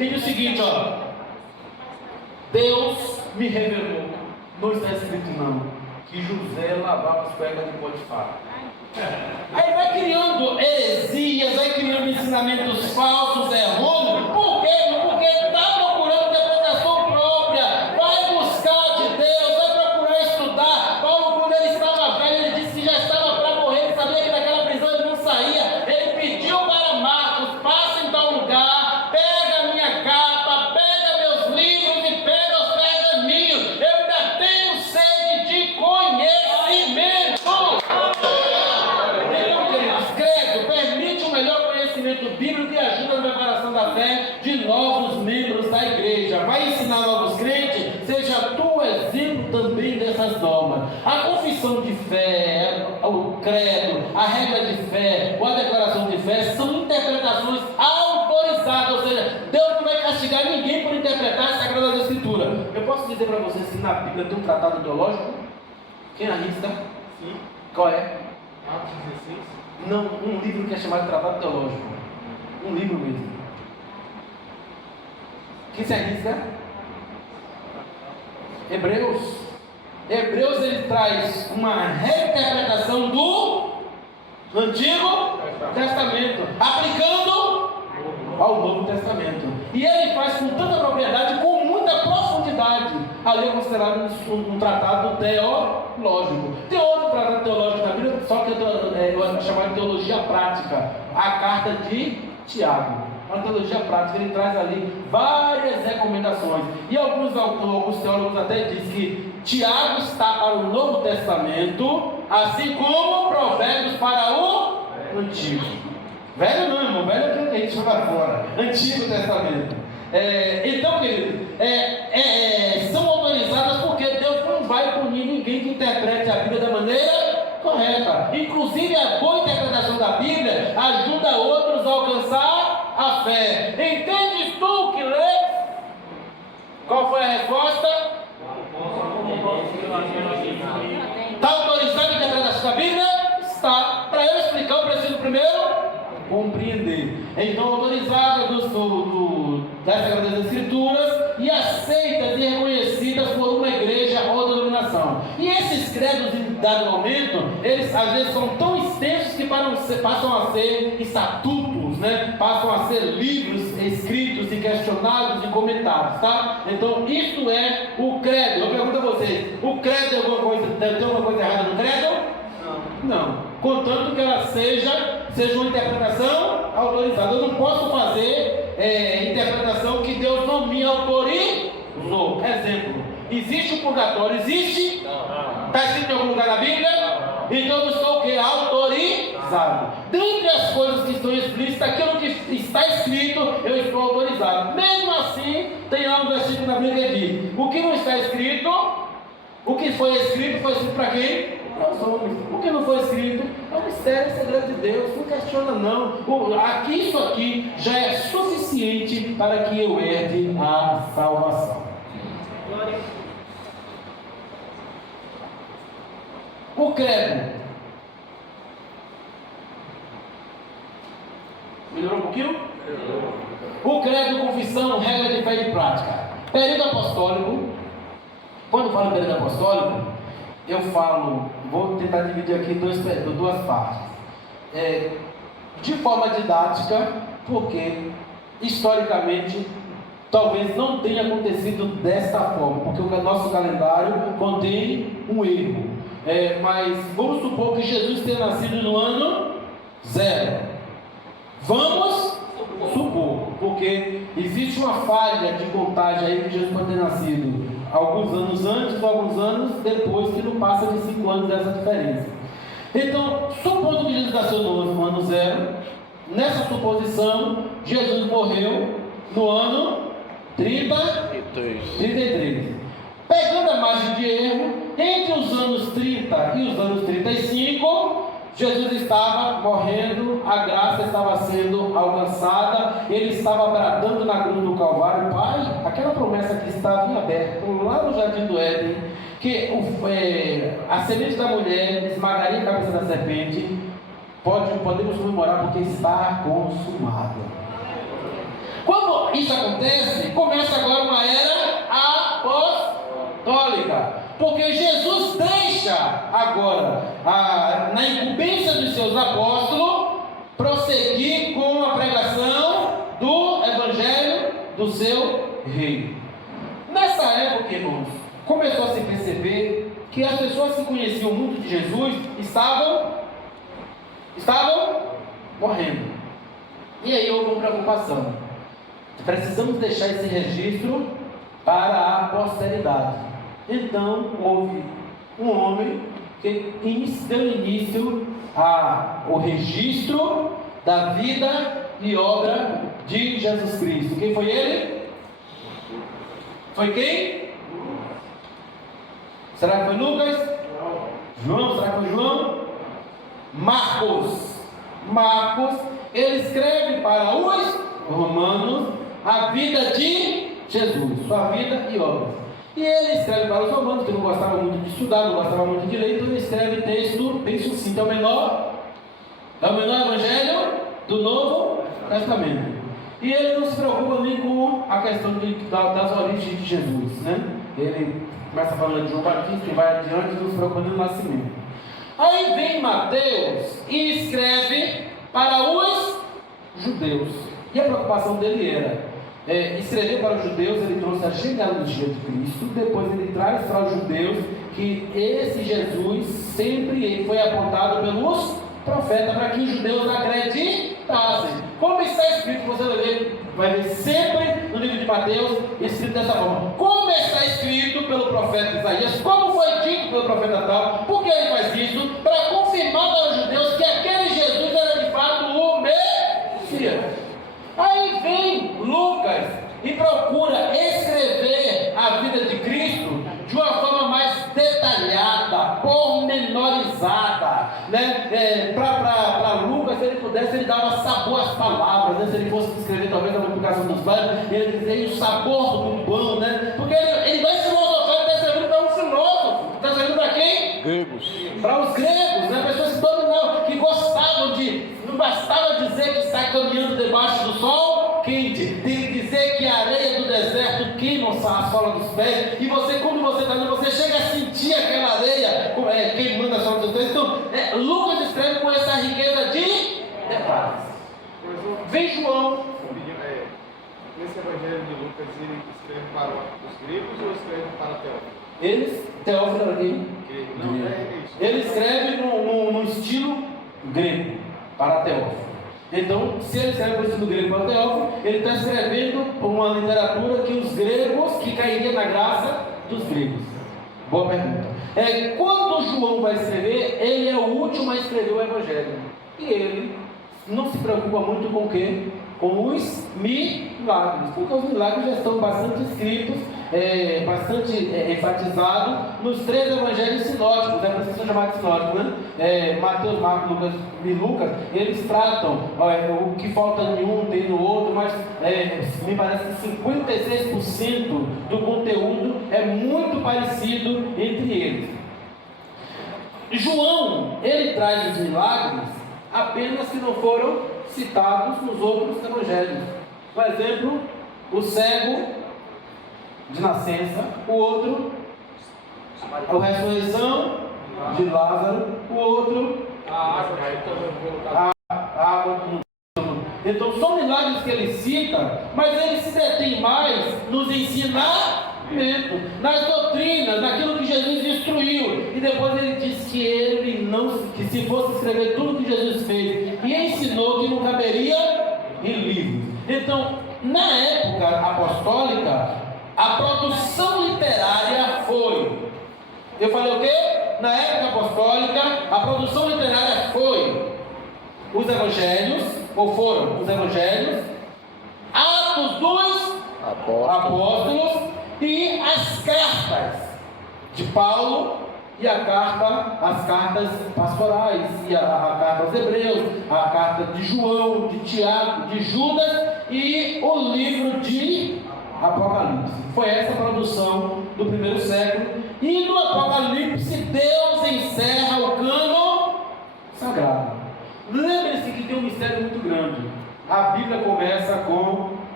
e diz o seguinte, ó: Deus me revelou, não está escrito não, que José lavava as cuecas de Potifar. Aí vai criando heresias, vai criando ensinamentos falsos, errôneos. Por quê? Porque está procurando interpretação própria. Vai buscar de Deus, vai procurar estudar. Paulo, quando ele estava velho, ele disse que já estava para morrer, ele sabia que daquela prisão ele não saía. Ele pediu para Marcos: passa em tal lugar, pega a minha capa, pega meus livros e pega os pergaminhos. Eu ainda tenho sede de conhecimento. Bíblico e ajuda na preparação da fé de novos membros da igreja. Vai ensinar novos crentes, seja tu exemplo também dessas normas. A confissão de fé, o credo, a regra de fé ou a declaração de fé são interpretações autorizadas, ou seja, Deus não vai castigar ninguém por interpretar as Sagradas Escrituras. Eu posso dizer para vocês que na Bíblia tem um tratado teológico? Quem arrisca? Sim. Qual é? Atos 16. Não, um livro que é chamado Tratado Teológico. Um livro mesmo. Quem se arrisca? Hebreus. Hebreus, ele traz uma reinterpretação do Antigo Testamento, aplicando ao Novo Testamento. E ele faz com tanta propriedade, com muita profundidade. Ali é considerado um tratado teológico. Tem outro tratado teológico na Bíblia, só que é chamado de teologia prática. A carta de Tiago, uma teologia prática. Ele traz ali várias recomendações, e alguns teólogos até dizem que Tiago está para o Novo Testamento, assim como Provérbios para o Antigo. Velho não, irmão, velho é que a gente joga fora. Antigo Testamento. Então, querido, são autorizadas porque Deus não vai punir ninguém que interprete a Bíblia da maneira correta. Inclusive, a boa interpretação da Bíblia ajuda outros a alcançar a fé. Entendes tu que lês? Qual foi a resposta? Está autorizada a interpretação da Bíblia? Está. Para eu explicar, eu preciso primeiro compreender. Então, autorizada das Sagradas Escrituras e aceitas e reconhecidas por uma igreja ou denominação. E esses credos, em dado momento, eles às vezes são tão extensos que passam a ser estatutos, né? Passam a ser livros escritos e questionados e comentados, tá? Então, isso é o credo. Eu pergunto a vocês: o credo tem alguma coisa errada no credo? Não. Contanto que ela seja uma interpretação autorizada. Eu não posso fazer interpretação que Deus não me autorizou. Exemplo: existe o purgatório? Existe? Está escrito em algum lugar na Bíblia? Então eu estou o quê? Autorizado. Dentre as coisas que estão explícitas, aquilo que está escrito, eu estou autorizado. Mesmo assim, tem algo versículo na Bíblia que diz: o que não está escrito, o que foi escrito para quem? Nós homens. O que não foi escrito é um mistério, é segredo de Deus. Não questiona não. Isso aqui já é suficiente para que eu herde a salvação. O credo. Melhorou um pouquinho? O credo, confissão, regra de fé e de prática. Período apostólico. Quando eu falo em período apostólico, eu falo, vou tentar dividir aqui duas partes. De forma didática, porque historicamente talvez não tenha acontecido desta forma, porque o nosso calendário contém um erro. Mas vamos supor que Jesus tenha nascido no ano 0. Vamos supor, porque existe uma falha de contagem aí que Jesus pode ter nascido alguns anos antes ou alguns anos depois, que não passa de 5 anos dessa diferença. Então, supondo que Jesus nasceu no ano 0, nessa suposição, Jesus morreu no ano 33. Pegando a margem de erro, entre os anos 30 e os anos 35, Jesus estava morrendo, a graça estava sendo alcançada, ele estava bradando na cruz do Calvário: Pai, aquela promessa que estava em aberto lá no Jardim do Éden, que a semente da mulher esmagaria a cabeça da serpente, podemos comemorar porque está consumado. Quando isso acontece, começa agora uma era apostólica, porque Jesus deixa agora, na incumbência dos seus apóstolos, prosseguir com a pregação do Evangelho do seu Rei. Nessa época, irmãos, começou a se perceber que as pessoas que conheciam muito de Jesus estavam morrendo. E aí houve uma preocupação. Precisamos deixar esse registro para a posteridade. Então houve um homem que deu início ao registro da vida e obra de Jesus Cristo. Quem foi ele? Foi quem? Será que foi Lucas? João? Será que foi João? Marcos, ele escreve para os romanos a vida de Jesus, sua vida e obra. E ele escreve para os romanos, que não gostavam muito de estudar, não gostavam muito de ler, então ele escreve texto bem sucinto. É o menor evangelho do Novo Testamento. E ele não se preocupa nem com a questão das origens de Jesus, né? Ele começa falando de João Batista e vai adiante, não se preocupa nem no nascimento. Aí vem Mateus e escreve para os judeus. E a preocupação dele era escrever para os judeus. Ele trouxe a genealogia de Cristo. Depois ele traz para os judeus que esse Jesus sempre foi apontado pelos profetas, para que os judeus acreditassem. Como está escrito, você vai ver sempre no livro de Mateus escrito dessa forma: como está escrito pelo profeta Isaías, como foi dito pelo profeta tal. Por que ele faz isso? Para confirmar para os judeus que aquele Jesus era de fato o Messias. Aí vem Lucas e procura escrever a vida de Cristo de uma forma mais detalhada, pormenorizada, né? Para Lucas, se ele pudesse, ele dava sabor às palavras, né? Se ele fosse escrever talvez a multiplicação dos pães, ele dizia o sabor do pão, né? Porque ele vai filosofar, ele está escrevendo para um filósofo. Está escrevendo para quem? Gregos. Para os gregos, né? Pessoas que dominavam, que gostavam não bastava dizer que está caminhando debaixo do sol quente, tem que dizer que a areia do deserto queima a sola dos pés, e você, quando você está andando, você chega a sentir aquela areia queimando a sola dos pés. Então, Lucas escreve com essa riqueza de detalhes. Vem João. Nesse evangelho de Lucas, ele escreve para os gregos ou escreve para Teófilo? Teófilo era quem? Não, é isso. Ele escreve no estilo grego, para Teófilo. Então, se ele escreve no estilo grego para Teófilo, ele está escrevendo uma literatura que os gregos, que cairia na graça dos gregos. Boa pergunta. Quando João vai escrever, ele é o último a escrever o evangelho. E ele não se preocupa muito com o quê? Com os milagres, porque os milagres já estão bastante escritos, bastante enfatizados nos 3 evangelhos sinóticos, por isso são chamados sinóticos, né? Mateus, Marcos, Lucas e Lucas, eles tratam o que falta em um, tem no outro, mas me parece que 56% do conteúdo é muito parecido entre eles. João, ele traz os milagres apenas que não foram citados nos outros evangelhos. Por exemplo, o cego de nascença, o outro, a ressurreição de Lázaro, o outro, a água. Então são milagres que ele cita, mas ele se detém mais nos ensinamentos, nas doutrinas, naquilo que Jesus instruiu. E depois ele diz que se fosse escrever tudo que Jesus fez e ensinou, que não caberia em livros. Então, na época apostólica, a produção literária foi, eu falei o quê? Na época apostólica, a produção literária foi os evangelhos, ou foram os evangelhos, Atos dos Apóstolos e as cartas de Paulo e as cartas pastorais, e a carta aos Hebreus, a carta de João, de Tiago, de Judas e o livro de Apocalipse. Foi essa a produção do primeiro século. E no Apocalipse Deus encerra o cânon sagrado. Lembre-se que tem um mistério muito grande. A Bíblia começa com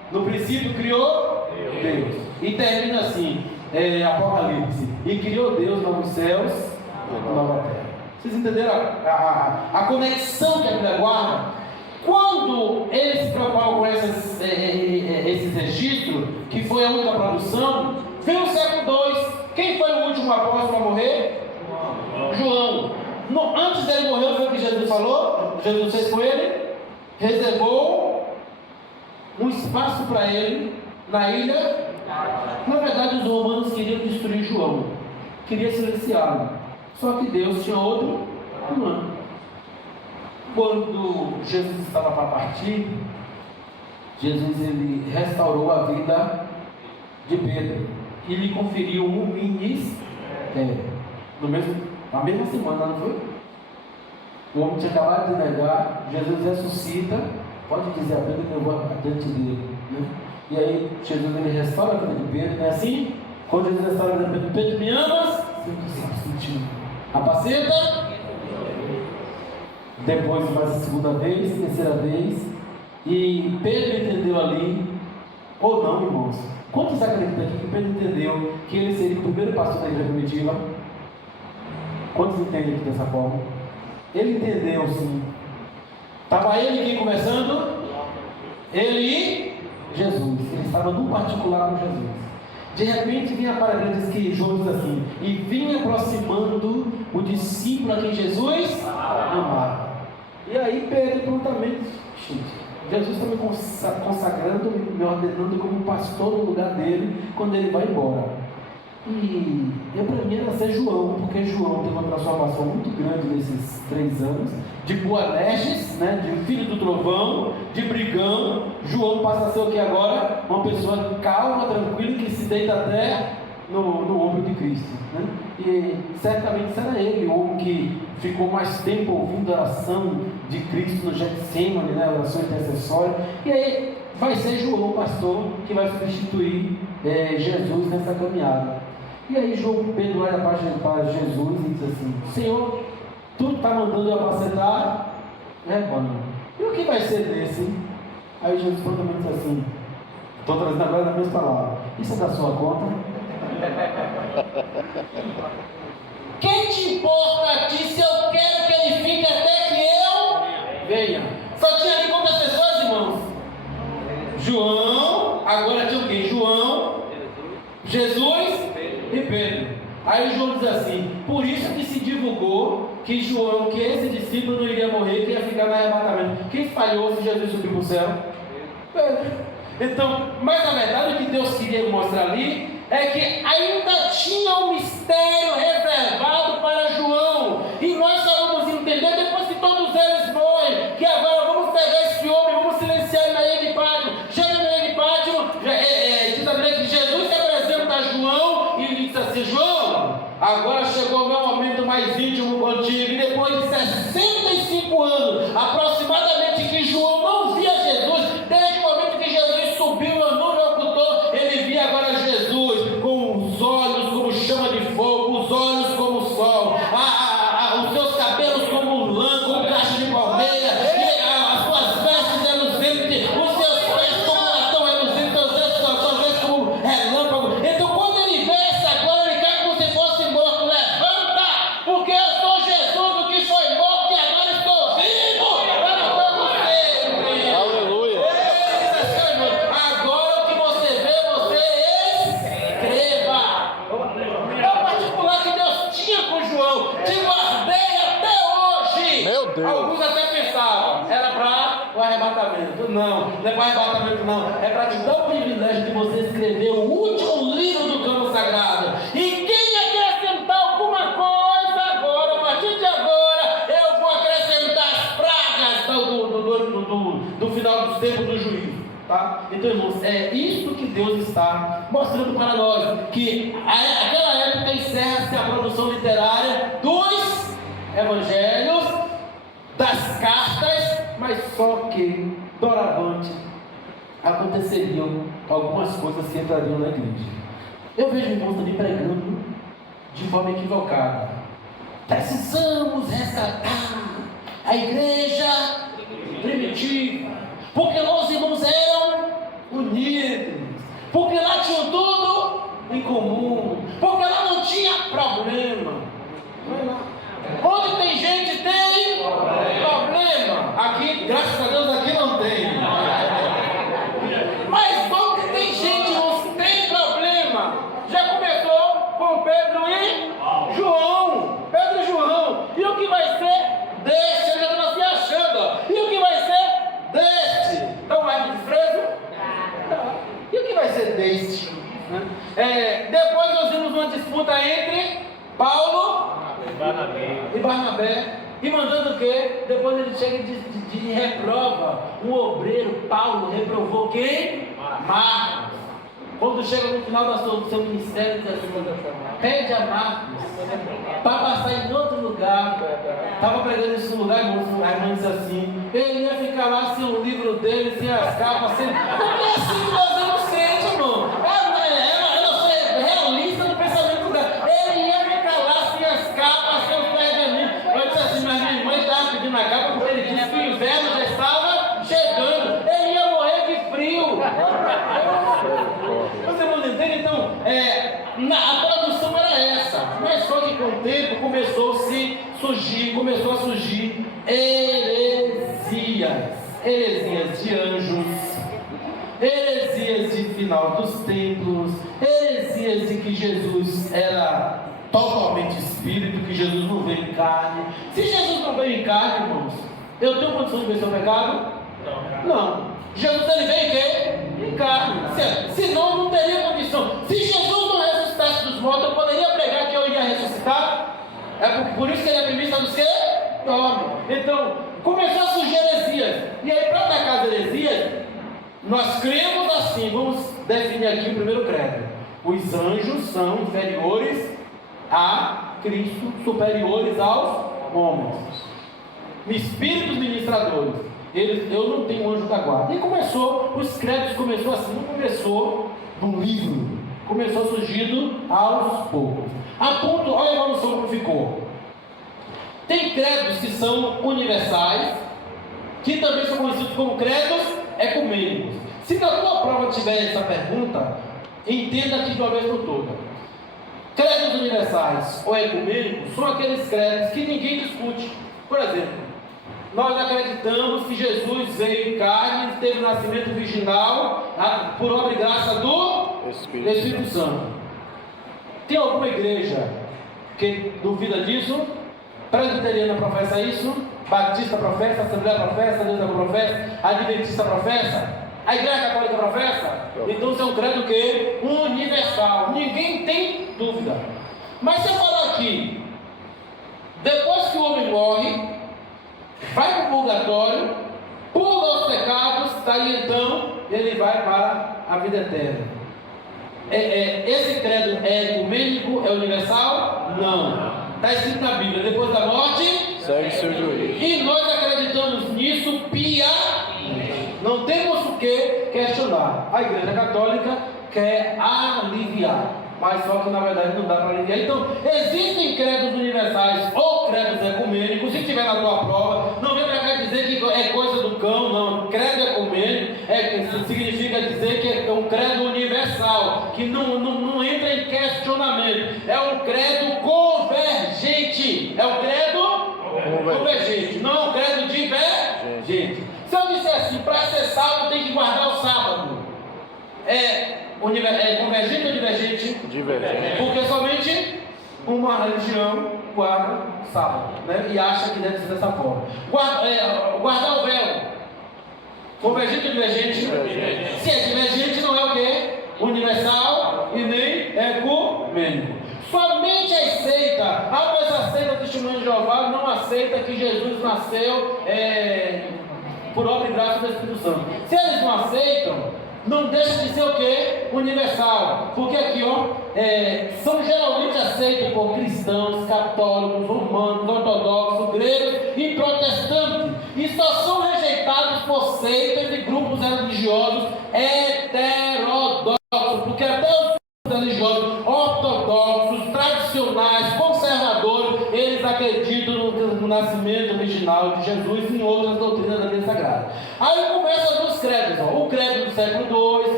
No princípio criou Deus. E termina assim, Apocalipse. E criou Deus novos céus e nova terra. Vocês entenderam a conexão que a Bíblia guarda? Quando eles se preocupavam com esses registros, que foi a única produção, veio o século II. Quem foi o último apóstolo a morrer? João. Antes dele morrer, foi o que Jesus falou. Jesus fez com ele, reservou um espaço para ele na ilha. Na verdade, os romanos queriam destruir João, queriam silenciá-lo. Só que Deus tinha outro plano. Quando Jesus estava para partir, Jesus ele restaurou a vida de Pedro e lhe conferiu um ministério. Na mesma semana, não foi? O homem tinha acabado de negar, Jesus ressuscita, pode dizer a Pedro que eu vou adiante dele, né? E aí Jesus ele restaura a vida de Pedro, não é assim? Quando Jesus restaura a vida de Pedro, me amas? Apacenta. Depois faz a segunda vez, terceira vez, e Pedro entendeu ali, ou não, irmãos? Quantos acreditam aqui que Pedro entendeu que ele seria o primeiro pastor da igreja primitiva? Quantos entendem aqui dessa forma? Ele entendeu sim. Estava ele aqui conversando? Ele e Jesus. Ele estava no particular com Jesus. De repente vinha para a Bíblia, diz que João diz assim: e vinha aproximando o discípulo a quem Jesus amava. E aí Pedro prontamente, Jesus está me consagrando, me ordenando como pastor no lugar dele quando ele vai embora. E para mim era ser João, porque João teve uma transformação muito grande nesses 3 anos, de Boanerges, né, de filho do trovão, de brigão. João passa a ser o que agora? Uma pessoa calma, tranquila, que se deita até no ombro de Cristo, né? E certamente será ele o homem que ficou mais tempo ouvindo a oração de Cristo no Getsemane, né, a oração intercessória. E aí vai ser João, o pastor, que vai substituir Jesus nessa caminhada. E aí Pedro olha para Jesus e diz assim: Senhor, tu está mandando eu apacentar rebanho. E o que vai ser desse? Aí Jesus prontamente diz assim: estou trazendo agora na mesma palavra. Isso é da sua conta? Quem te importa a ti se eu quero que ele fique até que eu venha? Só tinha ali quantas pessoas, irmãos? João, agora tinha o quê? João, Jesus e Pedro. Aí João diz assim: por isso que se divulgou que João, que esse discípulo não iria morrer, que ia ficar no arrebatamento. Quem falhou se Jesus subiu para o céu? Pedro. Então, mas na verdade o que Deus queria mostrar ali é que ainda tinha um mistério reservado para João. E nós só vamos entender depois que todos eles morrem, que agora vamos pegar esse homem, vamos silenciar ele na ilha de Pátimo. Chega na ilha de Pátimo, diz a Bíblia que Jesus se apresenta a João e ele diz assim: João, agora chegou o meu momento mais íntimo contigo. E depois de 65 anos, aproximadamente, que João não via Jesus, desde o momento que Jesus subiu na nuvem ocultou, ele via agora Jesus com os olhos como chama de fogo, os olhos como o sol, os seus cabelos como lã, como cacho de palmeira, as suas vestes reluzentes, os seus pés como latão reluzente, os seus pés como relâmpago. Então quando ele vê essa glória, ele cai como se fosse morto. Levanta, porque eu sou Jesus, o que foi morto e agora estou vivo para todo sempre. Aleluia. Agora o que você vê, você escreva. É o particular que Deus tinha com João. Te guardei até hoje. Meu Deus. Alguns até pensavam, era para o arrebatamento. Não é para o arrebatamento, não. É para te dar o privilégio de você escrever o último livro do campo sagrado. E quem acrescentar alguma coisa agora, a partir de agora, eu vou acrescentar as pragas do final dos tempos do juízo. Tá? Então, irmãos, é isso que Deus está mostrando para nós, que aquela época encerra-se a produção literária dos evangelhos, das cartas, mas só que doravante aconteceriam algumas coisas que entrariam na igreja. Eu vejo irmãos também pregando de forma equivocada: precisamos resgatar a igreja primitiva, porque os irmãos eram unidos, porque lá tinham tudo em comum, porque lá não tinha problema. Onde tem gente tem problema. Aqui, graças a Deus, aqui não tem. Mas onde tem gente não tem problema. Já começou com Pedro e João. Pedro e João. E o que vai ser deste? Eu já estou se achando. Ó. E o que vai ser deste? Então vai de desprezo? E o que vai ser deste? Depois nós vimos uma disputa entre Paulo e Barnabé. E mandando o quê? Depois ele chega de reprova. Um obreiro, Paulo, reprovou quem? Marcos. Quando chega no final do seu ministério, diz assim: pede a Marcos para passar em outro lugar. Estava pregando nesse lugar, irmão. A irmã disse assim: ele ia ficar lá sem o livro dele, sem as capas, sem. Não é assim que nós vamos crente, irmão. Eu sou realista no pensamento dela. Ele ia ficar lá sem as capas, sem os pergaminhos. Eu disse assim: mas minha irmã estava pedindo a capa porque ele disse que o inverno já estava chegando. Ele ia morrer de frio. Você não entende? Então, a tradução era essa. Mas só que com o tempo começou a surgir heresias de anjos, heresias de final dos tempos, heresias de que Jesus era totalmente espírito, que Jesus não veio em carne. Se Jesus não veio em carne, irmãos, eu tenho condição de vencer o pecado? Não. Jesus ele veio em quê? Em carne. Senão não teria condição. Se Jesus não ressuscitasse dos mortos, eu poderia pregar que eu ia ressuscitar? Por isso que ele é primícia dos quê? Homem. Então, começou a surgir heresias. E aí, para atacar as heresias, nós cremos assim. Vamos definir aqui o primeiro credo. Os anjos são inferiores a Cristo, superiores aos homens. Espíritos ministradores. Eu não tenho anjo da guarda. E os credos começou assim, não começou num livro, começou surgindo aos poucos. A ponto, olha a evolução como ficou. Tem credos que são universais, que também são conhecidos como credos ecumênicos. Se na tua prova tiver essa pergunta, entenda aqui de uma vez por toda. Credos universais ou ecumênicos são aqueles credos que ninguém discute. Por exemplo, nós acreditamos que Jesus veio em carne, teve o nascimento virginal por obra e graça do Espírito Santo. Tem alguma igreja que duvida disso? Presbiteriana professa isso? Batista professa? Assembleia professa? Deusa professa? Adventista professa? A Igreja Católica professa? Então isso é um credo que? Universal. Ninguém tem dúvida. Mas se eu falar aqui, depois que o homem morre, vai para o purgatório, pula os pecados, daí então ele vai para a vida eterna. Esse credo é ecumênico, é universal? Não. Está escrito na Bíblia: depois da morte, segue seu juízo. E nós acreditamos nisso piamente. Não temos o que questionar. A Igreja Católica quer aliviar, mas só que na verdade não dá para aliviar. Então, existem credos universais ou credos ecumênicos. Se tiver na tua prova, não vem para cá dizer que é coisa do cão, não. Credo ecumênico significa dizer que é um credo universal, que não entra em questionamento. É um credo convergente. É um credo convergente, não é um credo divergente. Se eu disser assim, para ser salvo tem que guardar o sábado, convergente ou divergente? Divergente. Porque somente uma religião guarda o sábado, né? E acha que deve ser dessa forma. Guardar o véu, convergente ou divergente? Divergente. Se é divergente, não é o quê? Universal e nem ecumênico. Somente aceita, mas aceita o testemunho de Jeová, não aceita que Jesus nasceu por obra e graça do Espírito Santo. Se eles não aceitam, não deixa de ser o quê? Universal. Porque aqui, são geralmente aceitos por cristãos, católicos, romanos, ortodoxos, gregos e protestantes. E só são rejeitados por seitas e grupos religiosos heterodoxos. Porque até os religiosos ortodoxos, tradicionais, conservadores, eles acreditam no nascimento original de Jesus e em outras doutrinas da Bíblia Sagrada. Aí começa dos credos, o credo do século II,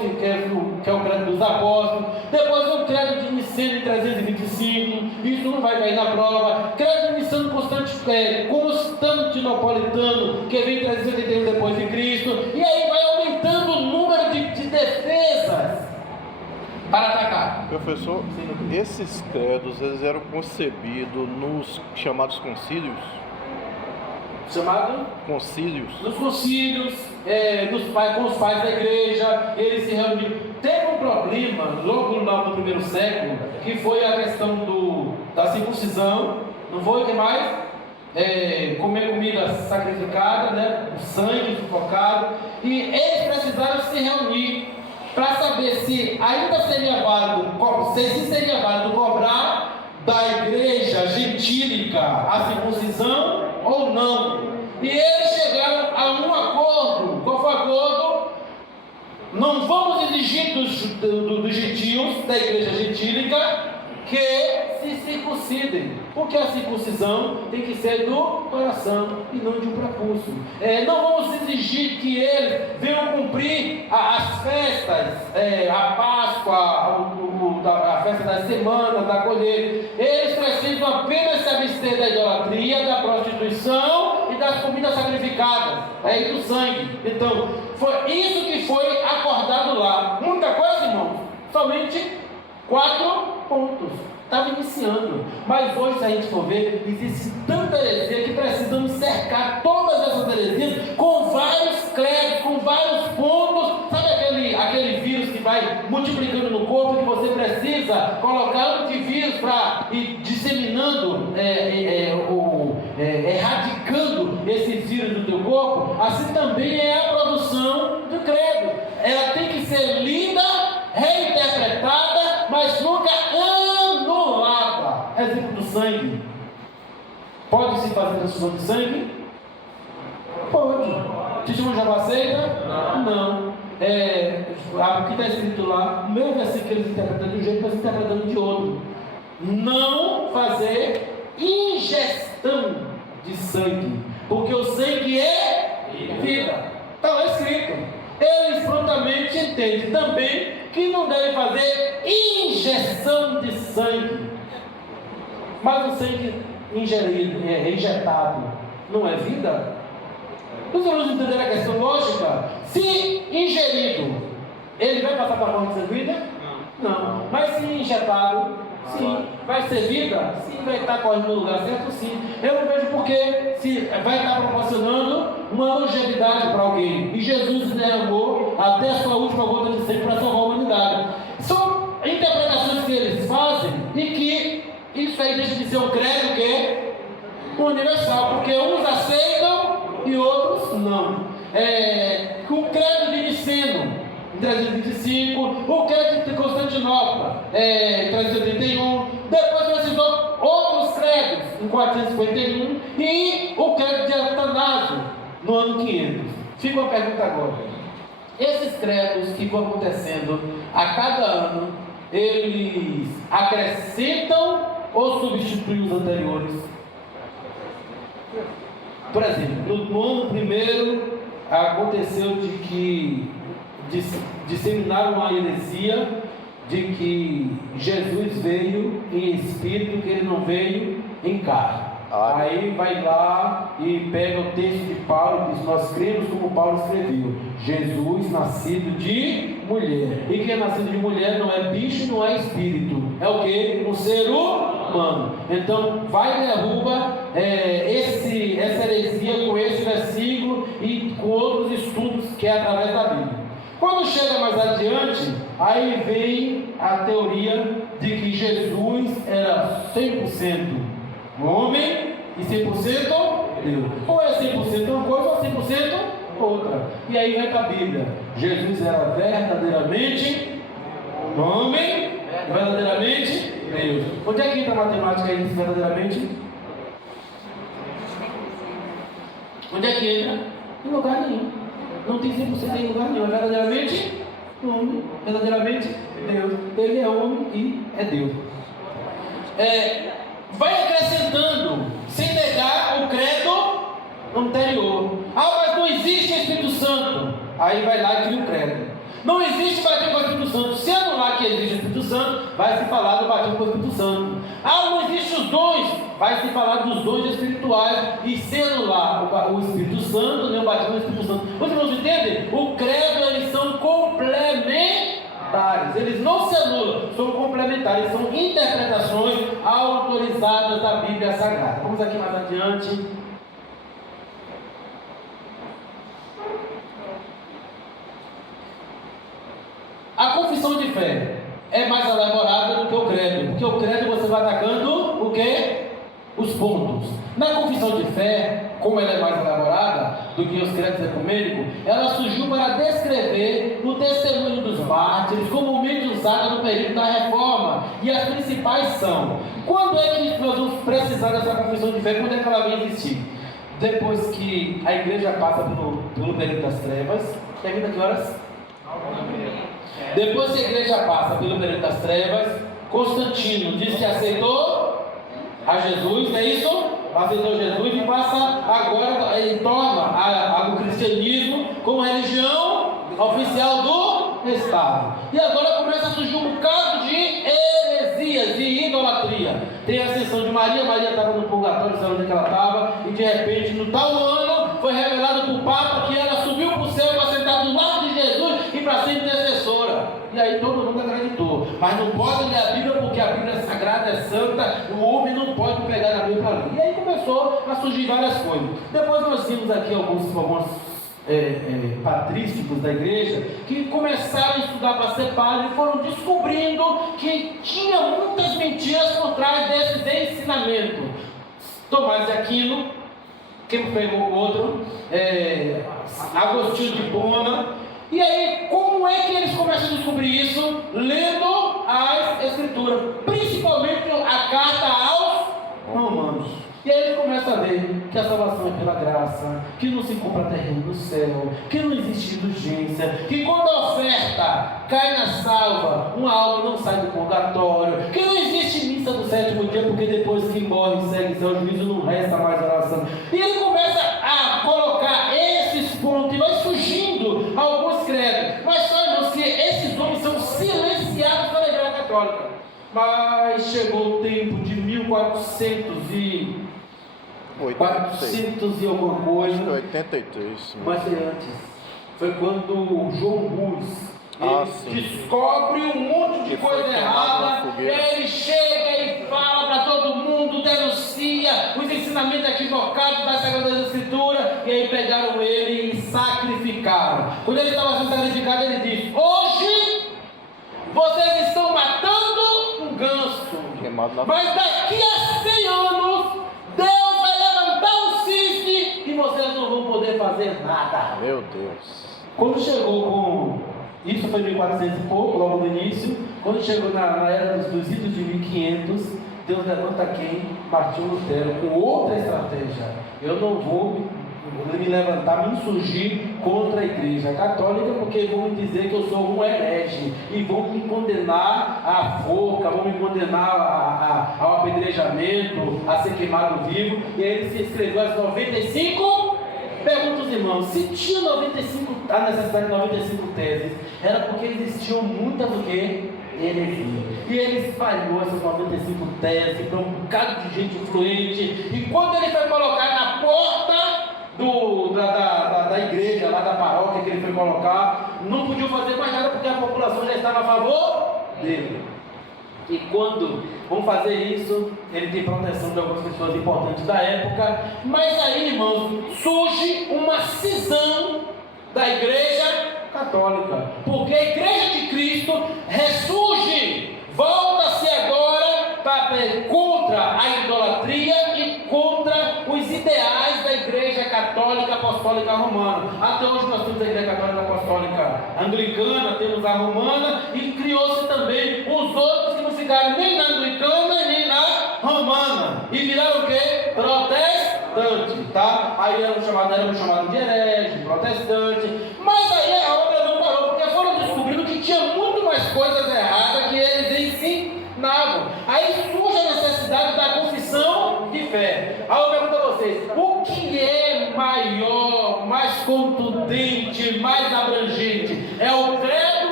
Apóstolos, depois o credo de Niceno em 325, isso não vai cair na prova, credo de Niceno Constantinopolitano, que vem em 381 depois de Cristo, e aí vai aumentando o número de defesas para atacar. Professor, esses credos, eles eram concebidos nos chamados concílios? Chamado? Concílios. Nos concílios, com os pais da igreja, eles se reuniram. Teve um problema logo no primeiro século, que foi a questão da circuncisão, não foi o que mais? Comer comida sacrificada, né? O sangue sufocado, e eles precisaram se reunir para saber se ainda seria válido, seria válido cobrar da igreja gentílica a circuncisão ou não. E eles chegaram a um acordo. Qual foi o acordo? Não vamos exigir dos gentios, da igreja gentílica, que se circuncidem, porque a circuncisão tem que ser do coração e não de um prepúcio. Não vamos exigir que eles venham cumprir as festas, a Páscoa, a festa das semanas, da colheita. Eles precisam apenas se abster da idolatria, da prostituição e das comidas sacrificadas, e do sangue. Então, foi isso que foi acordado lá. Muita coisa, irmãos, somente 4 pontos. Estava iniciando, mas hoje, se a gente for ver, existe tanta heresia que precisamos cercar todas essas heresias com vários credos, com vários pontos. Sabe aquele vírus que vai multiplicando no corpo, que você precisa colocar antivírus para ir disseminando, erradicando esse vírus do teu corpo? Assim também é a produção do credo. Ela tem que ser lida, reinterpretada, mas nunca anulada. Exemplo do sangue. Pode-se fazer transfusão de sangue? Pode. Testemunho de Jeová aceita? Não. O que está escrito lá, o mesmo versículo que eles interpretam de um jeito, mas interpretando de outro. Não fazer ingestão de sangue, porque o sangue é vida. Está lá escrito. Eles prontamente entendem também que não devem fazer injeção de sangue. Mas o sangue injetado não é vida? Os alunos entenderam a questão lógica? Se ingerido, ele vai passar para a forma sanguínea? Não. Mas se injetado, sim. Vai ser vida? Sim. Vai estar correndo no lugar certo? Sim. Eu não vejo porque se vai estar proporcionando uma longevidade para alguém. E Jesus derramou até a sua última gota de sangue para salvar a humanidade. São interpretações que eles fazem e que isso aí deixa de ser um credo que é universal, porque uns aceitam e outros não. O credo de Niceno, em 325, o credo de Constantinopla, em 381, depois precisou outros credos, em 451, e o credo de Atanásio, no ano 500. Fica uma pergunta agora. Esses credos que vão acontecendo a cada ano, eles acrescentam ou substituem os anteriores? Por exemplo, no ano primeiro aconteceu de que disseminaram a heresia de que Jesus veio em espírito, que ele não veio em carne. Aí vai lá e pega o texto de Paulo e diz: nós cremos como Paulo escreveu, Jesus nascido de mulher. E quem é nascido de mulher não é bicho, não é espírito, é o que? Um ser humano. Então vai e derruba essa heresia com esse versículo e com outros estudos que é através da Bíblia. Quando chega mais adiante, aí vem a teoria de que Jesus era 100% homem e 100% Deus. Ou é 100% uma coisa ou 100% outra. E aí vai para a Bíblia. Jesus era verdadeiramente homem e verdadeiramente Deus. Onde é que entra a matemática aí, verdadeiramente? Onde é que entra? Em lugar nenhum. Não tem 100% em lugar nenhum. É verdadeiramente homem, verdadeiramente Deus. Ele é homem e é Deus. Vai acrescentando, sem negar o credo anterior. Mas não existe Espírito Santo. Aí vai lá e cria o credo. Não existe batismo com o Espírito Santo. Se anular que existe o Espírito Santo, vai se falar do batismo com o Espírito Santo. Ah, não existe os dons, vai se falar dos dons espirituais. E se anular o Espírito Santo, nem o batismo do Espírito Santo. Vocês não entendem? O credo, eles são complementares. Eles não se anulam, são complementares, são interpretações autorizadas da Bíblia Sagrada. Vamos aqui mais adiante. A confissão de fé é mais elaborada do que o credo, porque o credo você vai atacando o quê? Os pontos. Na confissão de fé, como ela é mais elaborada do que os credos ecumênicos, ela surgiu para descrever o testemunho dos mártires, comumente usada no período da Reforma, e as principais são: quando é que nós vamos precisar dessa confissão de fé? Quando é que ela vai existir? Depois que a igreja passa pelo período das trevas, termina que horas? Depois que a igreja passa pelo período das trevas, Constantino diz que aceitou a Jesus, não é isso? Aceitou Jesus e passa agora, ele torna o cristianismo como religião oficial do Estado. E agora começa a surgir um bocado de heresias, de idolatria. Tem a ascensão de Maria, Maria estava no purgatório, sabe onde ela estava, e de repente, no tal ano, foi revelado para o Papa que ela subiu para o céu para sentar do lado de Jesus e para ser intercessora. E aí todo mundo acreditou. Mas não pode ler a Bíblia porque a Bíblia é sagrada, é santa, o homem não pode pegar na Bíblia para ler. E aí começou a surgir várias coisas. Depois nós vimos aqui alguns patrísticos da igreja que começaram a estudar para ser padre e foram descobrindo que tinha muitas mentiras por trás desses ensinamentos. Tomás de Aquino, quem pegou o outro, Agostinho de Hipona. E aí, como é que eles começam a descobrir isso? Lendo as Escrituras, principalmente a carta aos Romanos. E aí eles começam a ver que a salvação é pela graça, que não se compra terreno no céu, que não existe indulgência, que quando a oferta cai na salva, uma alma não sai do purgatório, que não existe missa do sétimo dia, porque depois que morre segue seu juízo, não resta mais oração. E ele começa a colocar esses pontos e vai surgindo alguns credos. Mas só, irmãos, que esses homens são silenciados pela Igreja Católica. Mas chegou o tempo de 1400 e alguma coisa. 83. Mas antes. Foi quando João Rus descobre um monte de coisa errada. Ele chega e fala para todo mundo, denuncia os ensinamentos equivocados das Sagradas Escrituras. E aí pegaram ele e sacrificaram. Quando ele estava sendo sacrificado, ele disse: hoje vocês estão matando um ganso, mas daqui a 100 anos Deus vai levantar um cisne e vocês não vão poder fazer nada. Meu Deus. Quando chegou com... Isso foi em 1400 e pouco, logo no início. Quando chegou na era dos idos de 1500, Deus levanta quem? Martinho Lutero, com outra estratégia. Eu não vou me levantar, me insurgir contra a Igreja Católica, porque vão me dizer que eu sou um herege e vão me condenar à forca, vão me condenar ao apedrejamento, a ser queimado vivo. E aí ele se escreveu as 95. Pergunta os irmãos, se tinha a necessidade de 95 teses, era porque existiam muitas do que heresia. E ele espalhou essas 95 teses para um bocado de gente influente. E quando ele foi colocar na porta da igreja, lá da paróquia que ele foi colocar, não podiam fazer mais nada porque a população já estava a favor dele. E quando vão fazer isso, ele tem proteção de algumas pessoas importantes da época. Mas aí, irmãos, surge uma cisão da Igreja Católica, porque a Igreja de Cristo ressurge, volta-se agora contra a idolatria e contra os ideais da Igreja Católica Apostólica Romana. Até hoje nós temos a Igreja Católica Apostólica Anglicana, temos a Romana, e criou-se também os outros que não ficaram nem na Anglicana nem na Romana e viraram o quê? Protestante, tá? Aí eram chamados de herege, protestante. Mas aí a obra não parou, porque foram descobrindo que tinha muito mais coisas erradas que eles ensinavam. Aí surge a necessidade da confissão de fé. Aí eu pergunto a vocês: o que é maior, mais contundente, mais abrangente? É o credo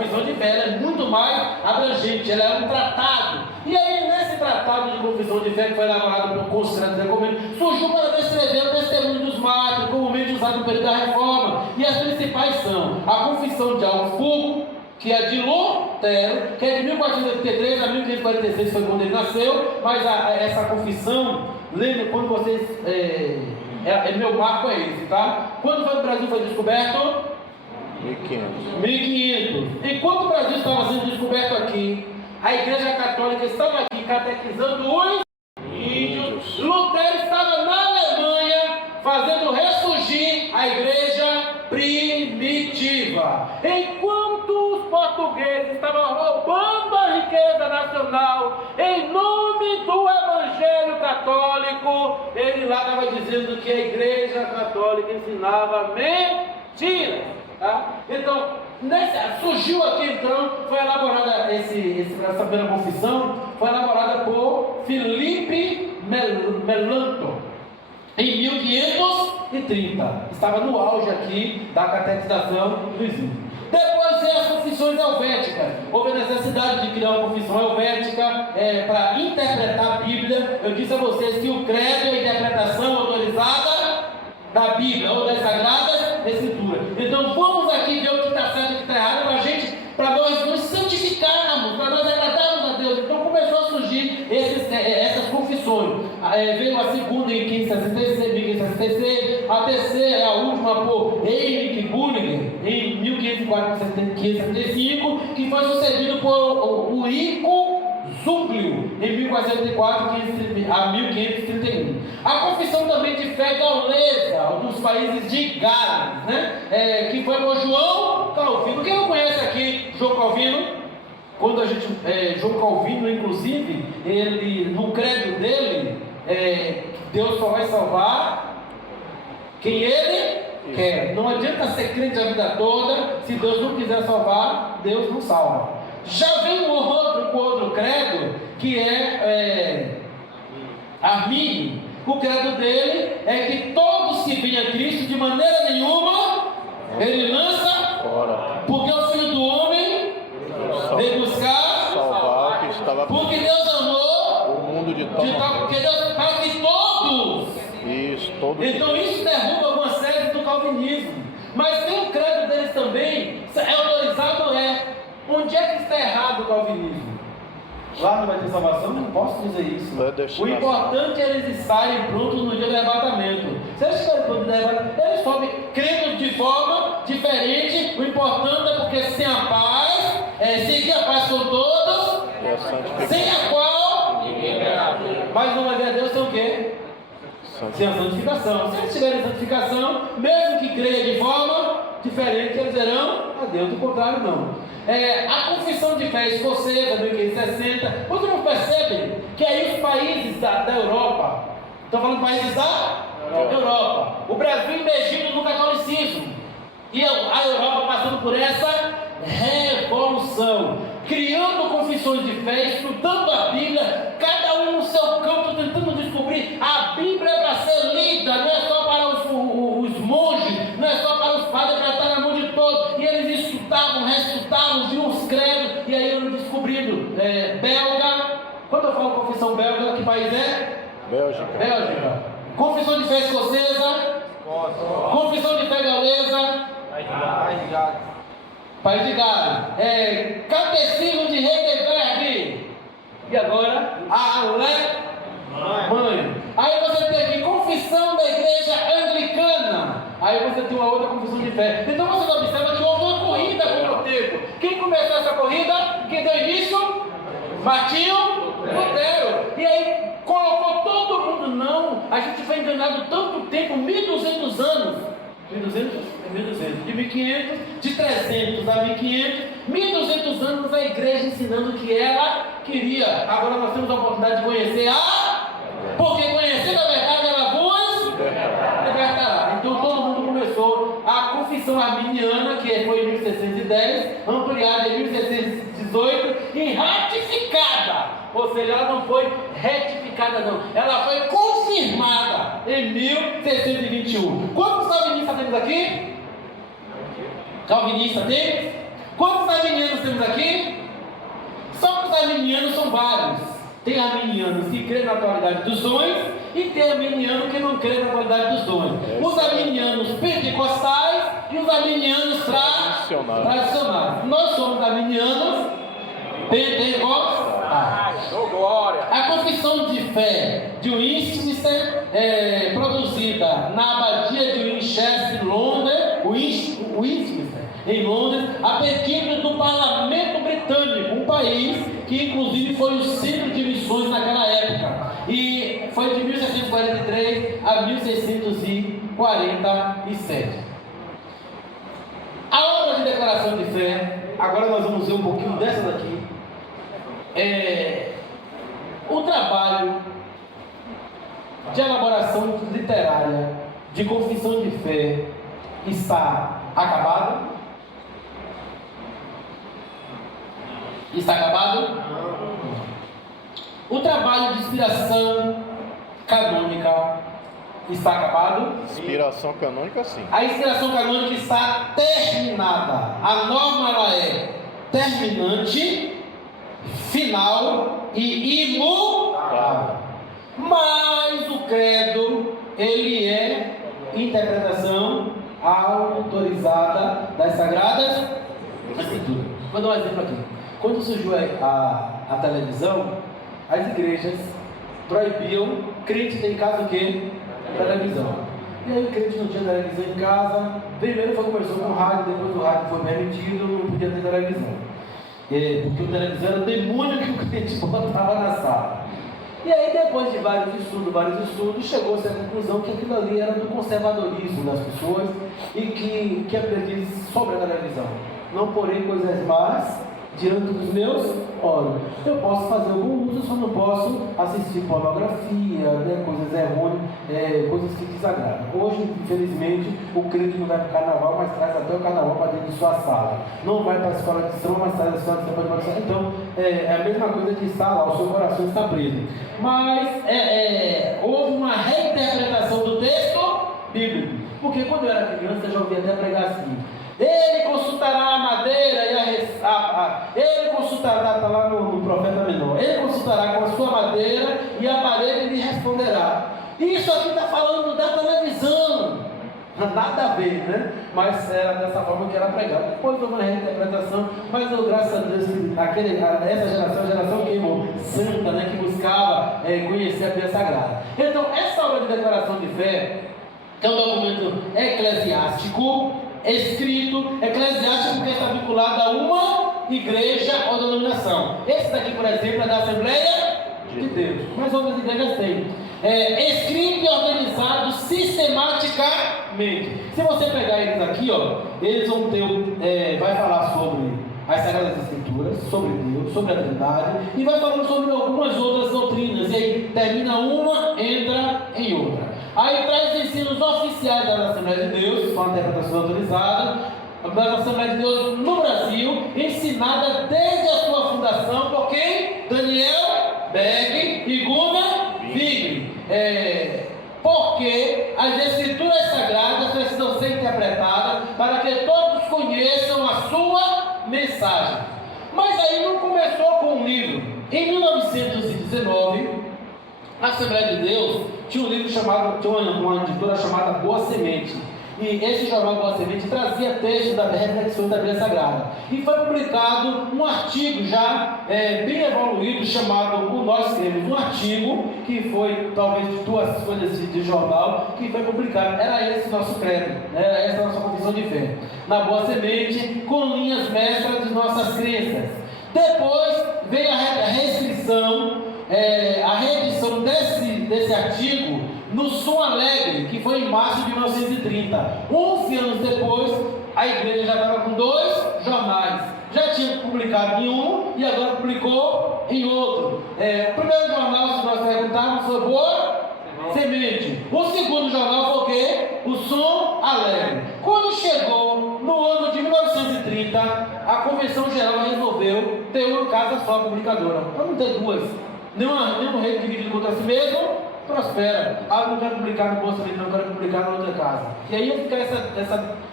confissão de fé ela é muito mais abrangente, ela é um tratado. E aí, nesse tratado de confissão de fé que foi elaborado pelo Conselho de Ecumênico, surgiu para descrever o testemunho dos mártires, comumente usado no período da Reforma. E as principais são a confissão de Augsburgo, que é de Lutero, que é de 1483 a 1546, foi quando ele nasceu, mas essa confissão, lembra quando vocês. Meu marco é esse, tá? Quando foi o Brasil foi descoberto? 1500. Enquanto o Brasil estava sendo descoberto aqui, a Igreja Católica estava aqui catequizando os índios. Lutero estava na Alemanha fazendo ressurgir a Igreja primitiva. Enquanto os portugueses estavam roubando a riqueza nacional em nome do Evangelho Católico, ele lá estava dizendo que a Igreja Católica ensinava mentiras. Tá? Então, surgiu aqui então, foi elaborada essa primeira confissão, foi elaborada por Felipe Melanchthon em 1530. Estava no auge aqui da catequização dos índios. Depois veio as confissões helvéticas. Houve a necessidade de criar uma confissão helvética para interpretar a Bíblia. Eu disse a vocês que o credo é a interpretação autorizada da Bíblia ou das Sagradas Escrituras. Então vamos aqui ver o que está certo e o que está errado para nós nos santificarmos, para nós agradarmos a Deus. Então começou a surgir essas confissões. Veio a segunda em 1566, a terceira, a última por Heinrich Bullinger em 1575, que foi sucedido por Ulrico Zwinglio em 1404 a 1531. A confissão também de fé gaulesa dos países de Gales, né? Que foi por João Calvino. Quem não conhece aqui João Calvino? Quando João Calvino, inclusive, ele no credo dele, Deus só vai salvar quem ele quer. Não adianta ser crente a vida toda, se Deus não quiser salvar, Deus não salva. Já vem um outro credo, que é Armínio. O credo dele é que todos que vêm a Cristo, de maneira nenhuma, ele lança fora. Porque o Filho do Homem veio buscar salvar o que estava porque Deus amou o mundo de tal porque Deus para que todos. Isso, todos. Então isso derruba algumas séries do calvinismo. Mas tem o credo deles também, é autorizado, onde é que está errado o calvinismo? Lá não vai ter salvação? Não posso dizer isso. O importante é eles estarem prontos no dia do arrebatamento. Se eles estiverem prontos no dia do arrebatamento, eles sobem crendo de forma diferente. O importante é porque sem a paz, seguir a paz com todos, sem a qual mas não vai ver a Deus sem o quê? Sem a santificação. Se eles tiverem santificação, mesmo que creia de forma diferente, eles verão a Deus. Do contrário, não. A confissão de fé escocesa, 1560. Vocês não percebem que aí os países da Europa, estou falando países da Europa, o Brasil imergido no catolicismo, e a Europa passando por essa revolução, criando confissões de fé, estudando a Bíblia, cada um no seu campo, tentando descobrir. A Bíblia é para ser lida, não é só para os monges, não é só para os padres, é para estar na mão de todos. E eles estudavam, reestudavam, viam os credos, e aí eles descobrindo belga. Quando eu falo confissão belga, que país é? Bélgica. Confissão de fé escocesa, confissão de fé gaulesa, País de Gales, Catecismo de Heidelberg, e agora a Alemanha. Aí você tem aqui confissão da Igreja Anglicana. Aí você tem uma outra confissão de fé. Então você observa que houve uma corrida contra o tempo. Quem começou essa corrida? Quem deu início? Martinho Lutero. E aí colocou todo mundo. Não, a gente foi enganado tanto tempo, 1200 anos. 1200, de 1500, de 300 a 1500, 1200 anos a igreja ensinando o que ela queria. Agora nós temos a oportunidade de conhecer porque conhecendo a verdade ela vos libertará. Então todo mundo começou a confissão arminiana, que foi em 1610, ampliada em 1618 e ratificada. Ou seja, ela não foi retificada não, ela foi confirmada em 1621. Quantos calvinistas temos aqui? Calvinista temos? Quantos arminianos temos aqui? Só que os arminianos são vários. Tem arminianos que creem na atualidade dos dons e tem arminiano que não crê na atualidade dos dons. Os arminianos pentecostais e os arminianos tradicionais. Nós somos arminianos pentecostais. Oh, glória! A confissão de fé de Westminster produzida na abadia de Winchester, Westminster, em Londres, a pedido do parlamento britânico, um país que inclusive foi o centro de missões naquela época, e foi de 1643 a 1647. A obra de declaração de fé, agora nós vamos ver um pouquinho dessa daqui. O trabalho de elaboração literária de confissão de fé está acabado? Está acabado? O trabalho de inspiração canônica está acabado? Inspiração canônica, sim. A inspiração canônica está terminada. A norma ela é terminante, final e imutável. Mas o credo, ele é interpretação autorizada das Sagradas Escrituras. Vou dar um exemplo aqui. Quando surgiu a televisão, as igrejas proibiam crente ter em casa o quê? Televisão. E aí o crente não tinha televisão em casa. Primeiro conversou com o rádio, depois o rádio foi permitido, não podia ter televisão. Porque o televisão era o demônio que o crente botava na sala. E aí depois de vários estudos, chegou-se à conclusão que aquilo ali era do conservadorismo das pessoas e que aprendiz sobre a televisão. Não porém coisas más diante dos meus olhos. Eu posso fazer algum uso, só não posso assistir pornografia, coisas errôneas, coisas que desagradam. Hoje, infelizmente, o crente não vai para o carnaval, mas traz até o carnaval para dentro de sua sala. Não vai para a escola de samba, mas traz a escola de samba para dentro. Então, é a mesma coisa que está lá, o seu coração está preso. Mas houve uma reinterpretação do texto bíblico. Porque quando eu era criança, eu já ouvia até pregar assim: ele consultará a madeira e ele consultará, está lá no profeta menor, ele consultará com a sua madeira e a parede lhe responderá. Isso aqui está falando da televisão, nada a ver, né? Mas era dessa forma que era pregado. Depois houve uma reinterpretação, mas graças a Deus, essa geração é a geração que, irmão, santa, né? Que buscava conhecer a Bíblia Sagrada. Então, essa obra de declaração de fé, que é um documento eclesiástico, escrito, eclesiástico, porque está vinculado a uma igreja ou denominação. Esse daqui, por exemplo, é da Assembleia de Deus, mas outras igrejas têm. Escrito e organizado sistematicamente. Se você pegar eles aqui, eles vão ter, vai falar sobre as Sagradas Escrituras, sobre Deus, sobre a Trindade, e vai falando sobre algumas outras doutrinas, e aí termina uma, entra em outra. Aí traz ensinos oficiais da Assembleia de Deus, com a interpretação autorizada, da Assembleia de Deus no Brasil, ensinada desde a sua fundação por quem? Daniel Beck e Gunnar Wigg. Porque as Escrituras Sagradas precisam ser interpretadas para que todos conheçam a sua mensagem. Mas aí não começou com um livro. Em 1919, a Assembleia de Deus tinha um livro chamado, tinha uma editora chamada Boa Semente. E esse jornal Boa Semente trazia textos da reflexão da Bíblia Sagrada. E foi publicado um artigo já bem evoluído, chamado O Nós Cremos. Um artigo que foi, talvez, de 2 folhas de jornal, que foi publicado. Era esse nosso credo, era essa a nossa confissão de fé. Na Boa Semente, com linhas mestras de nossas crenças. Depois veio a restrição, a reedição desse artigo no Som Alegre, que foi em março de 1930. 11 anos depois, a igreja já estava com 2 jornais. Já tinha publicado em um e agora publicou em outro. O primeiro jornal, se nós perguntarmos, foi Boa Semente. O segundo jornal foi o quê? O Som Alegre. Quando chegou no ano de 1930, a Convenção Geral resolveu ter uma casa só publicadora, para não ter duas. Nenhum rei dividido contra si mesmo prospera. Não quero publicar no Bolsa Família, não quero publicar na outra casa. E aí fica